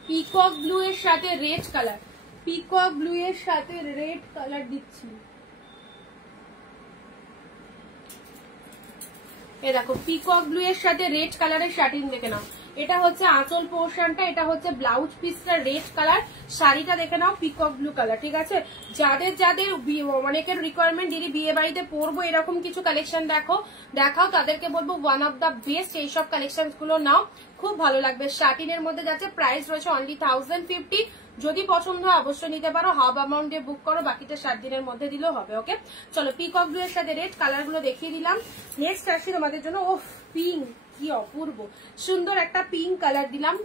পিকক ব্লু এর সাথে রেড কালার, পিকক ব্লু এর সাথে রেড কালার দিচ্ছি। এ দেখো পিকক ব্লু এর সাথে রেড কালারের শার্টিং দেখে নাও, এটা হচ্ছে আঁচল পোর্শনটা, এটা হচ্ছে ব্লাউজ পিসটা রেড কালার, শাড়িটা দেখে নাও পিকক ব্লু কালার, ঠিক আছে? যাদের যাদের অনেকের রিকোয়ারমেন্ট দিদি বিয়ে বাড়িতে পরবো এরকম কিছু কালেকশন দেখাও, তাদেরকে বলবো ওয়ান অফ দা বেস্ট এইসব কালেকশন গুলো নাও, খুব ভালো লাগবে। শার্টিনের মধ্যে যাচ্ছে, প্রাইস রয়েছে অনলি 1050, যদি পছন্দ হয় অবশ্যই নিতে পারো, হাফ অ্যামাউন্টে বুক করো, বাকিটা 7 দিনের মধ্যে দিলেও হবে। ওকে চলো পিকক ব্লু এর সাথে রেড কালার গুলো দেখিয়ে দিলাম। নেক্সট আসছি তোমাদের জন্য, ও পিঙ্ক, কি অপূর্ব সুন্দর একটা পিঙ্ক কালার দিলাম,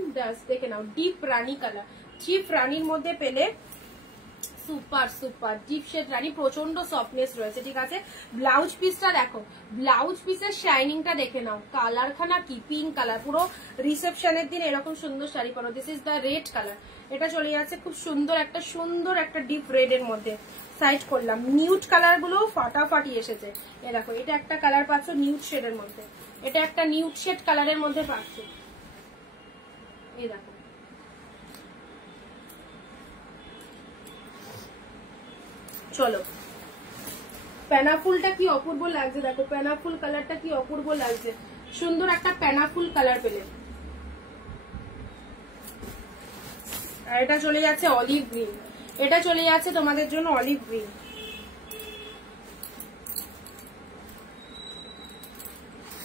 দেখে নাও ডিপ রানী কালার, ডিপ রানীর মধ্যে পেলে সুপার সুপার ডিপ শেড রানী, প্রচন্ড সফটনেস রয়েছে, ঠিক আছে? ব্লাউজ পিসটা দেখো, ব্লাউজ পিসের শাইনিংটা দেখে নাও, কালার খানা কি পিঙ্ক কালার, পুরো রিসেপশনের দিন এরকম সুন্দর শাড়ি পরো। This is the red colour, এটা চলে যাচ্ছে খুব সুন্দর একটা ডিপ রেড এর মধ্যে। সাইড করলাম, নিউড কালার গুলো ফাটাফাটি এসেছে। এ দেখো এটা একটা কালার পাচ্ছ নিউড শেডের মধ্যে, এটা একটা নিউড শেড কালারের মধ্যে পাচ্ছ, এই দেখো। চলো প্যানাফুলটা কি অপূর্ব লাগছে, দেখো প্যানাফুল কালারটা কি অপূর্ব লাগছে, সুন্দর একটা প্যানাফুল কালার পেলে। আর এটা চলে যাচ্ছে অলিভ গ্রিন, এটা চলে যাচ্ছে তোমাদের জন্য অলিভ গ্রিন,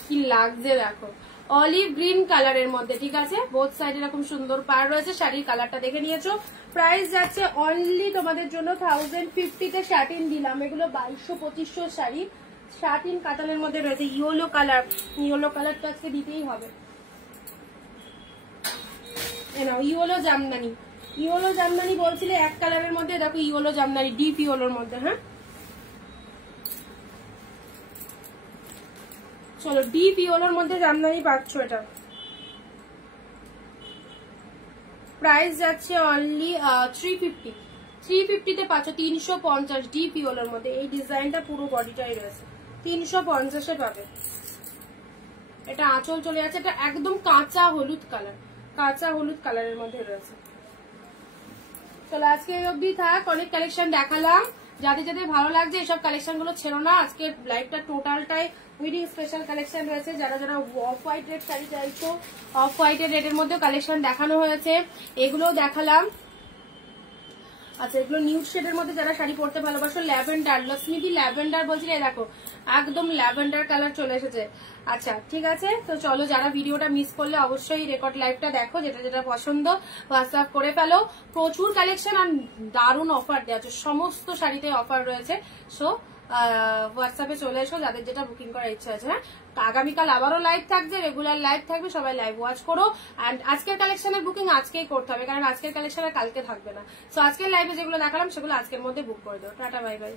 কি লাগছে দেখো অলিভ গ্রিন কালারের মধ্যে, ঠিক আছে? বোথ সাইড এরকম সুন্দর পার রয়েছে, শাড়ির কালারটা দেখে নিয়েছো। প্রাইস যাচ্ছে অনলি তোমাদের জন্য 1050-তে শার্টিন দিলাম, এগুলো 2200-2500 শাড়ি, শার্টিন কাতানের মধ্যে রয়েছে। ইয়েলো কালার, ইয়েলো কালারটা আজকে দিতেই হবে। নাও ইয়েলো জামদানি, ইয়েলো জামদানি বলছিলে এক কালারের মধ্যে, দেখো ইয়েলো জামদানি ডিপ ইয়েলোর মধ্যে, হ্যাঁ চলো ডিপ ইয়েলোর মধ্যে জামদানি পাচ্ছ, এটা প্রাইস যাচ্ছে অনলি 350। 350-তে পাচ্ছ 350 ডিপ ইয়েলোর মধ্যে। এই ডিজাইনটা পুরো বডিটাই রয়েছে, 350-এ পাবে। এটা আঁচল চলে যাচ্ছে, এটা একদম কাঁচা হলুদ কালার, কাঁচা হলুদ কালারের মধ্যে রয়েছে। চলো আজকে এই অবধি থাক, অনেক কালেকশন দেখালাম। যাদের যাদের ভালো লাগছে এইসব কালেকশন গুলো ছেড়ো না। আজকে লাইভটা টোটালটাই উইডিং স্পেশাল কালেকশন রয়েছে। যারা যারা অফ হোয়াইট রেড শাড়ি চাইছো, অফ হোয়াইটের রেডের মধ্যে কালেকশন দেখানো হয়েছে, এগুলোও দেখালাম। আচ্ছা, এগুলো নিউড শেডের মধ্যে যারা শাড়ি পরতে ভালোবাসো, ল্যাভেন্ডার, লক্ষ্মীদি ল্যাভেন্ডার বলছিলে, দেখো একদম ল্যাভেন্ডার কালার চলে এসেছে। আচ্ছা ঠিক আছে, তো চলো যারা ভিডিওটা মিস করলে অবশ্যই রেকর্ড লাইভটা দেখো, যেটা যেটা পছন্দ হোয়াটসঅ্যাপ করে ফেলো। প্রচুর কালেকশন আর দারুণ অফার দেওয়া আছে, সমস্ত শাড়িতে অফার রয়েছে। সো হোয়াটসঅ্যাপে চলে এসো যাদের যেটা বুকিং করার ইচ্ছা আছে। হ্যাঁ, আগামীকাল আবারও লাইভ থাকছে, রেগুলার লাইভ থাকবে, সবাই লাইভ ওয়াচ করো। অ্যান্ড আজকের কালেকশনের বুকিং আজকেই করতে হবে, কারণ আজকের কালেকশন কালকে থাকবে না। সো আজকের লাইভে যেগুলো দেখালাম সেগুলো আজকের মধ্যে বুক করে দেবো। Tata, bye bye.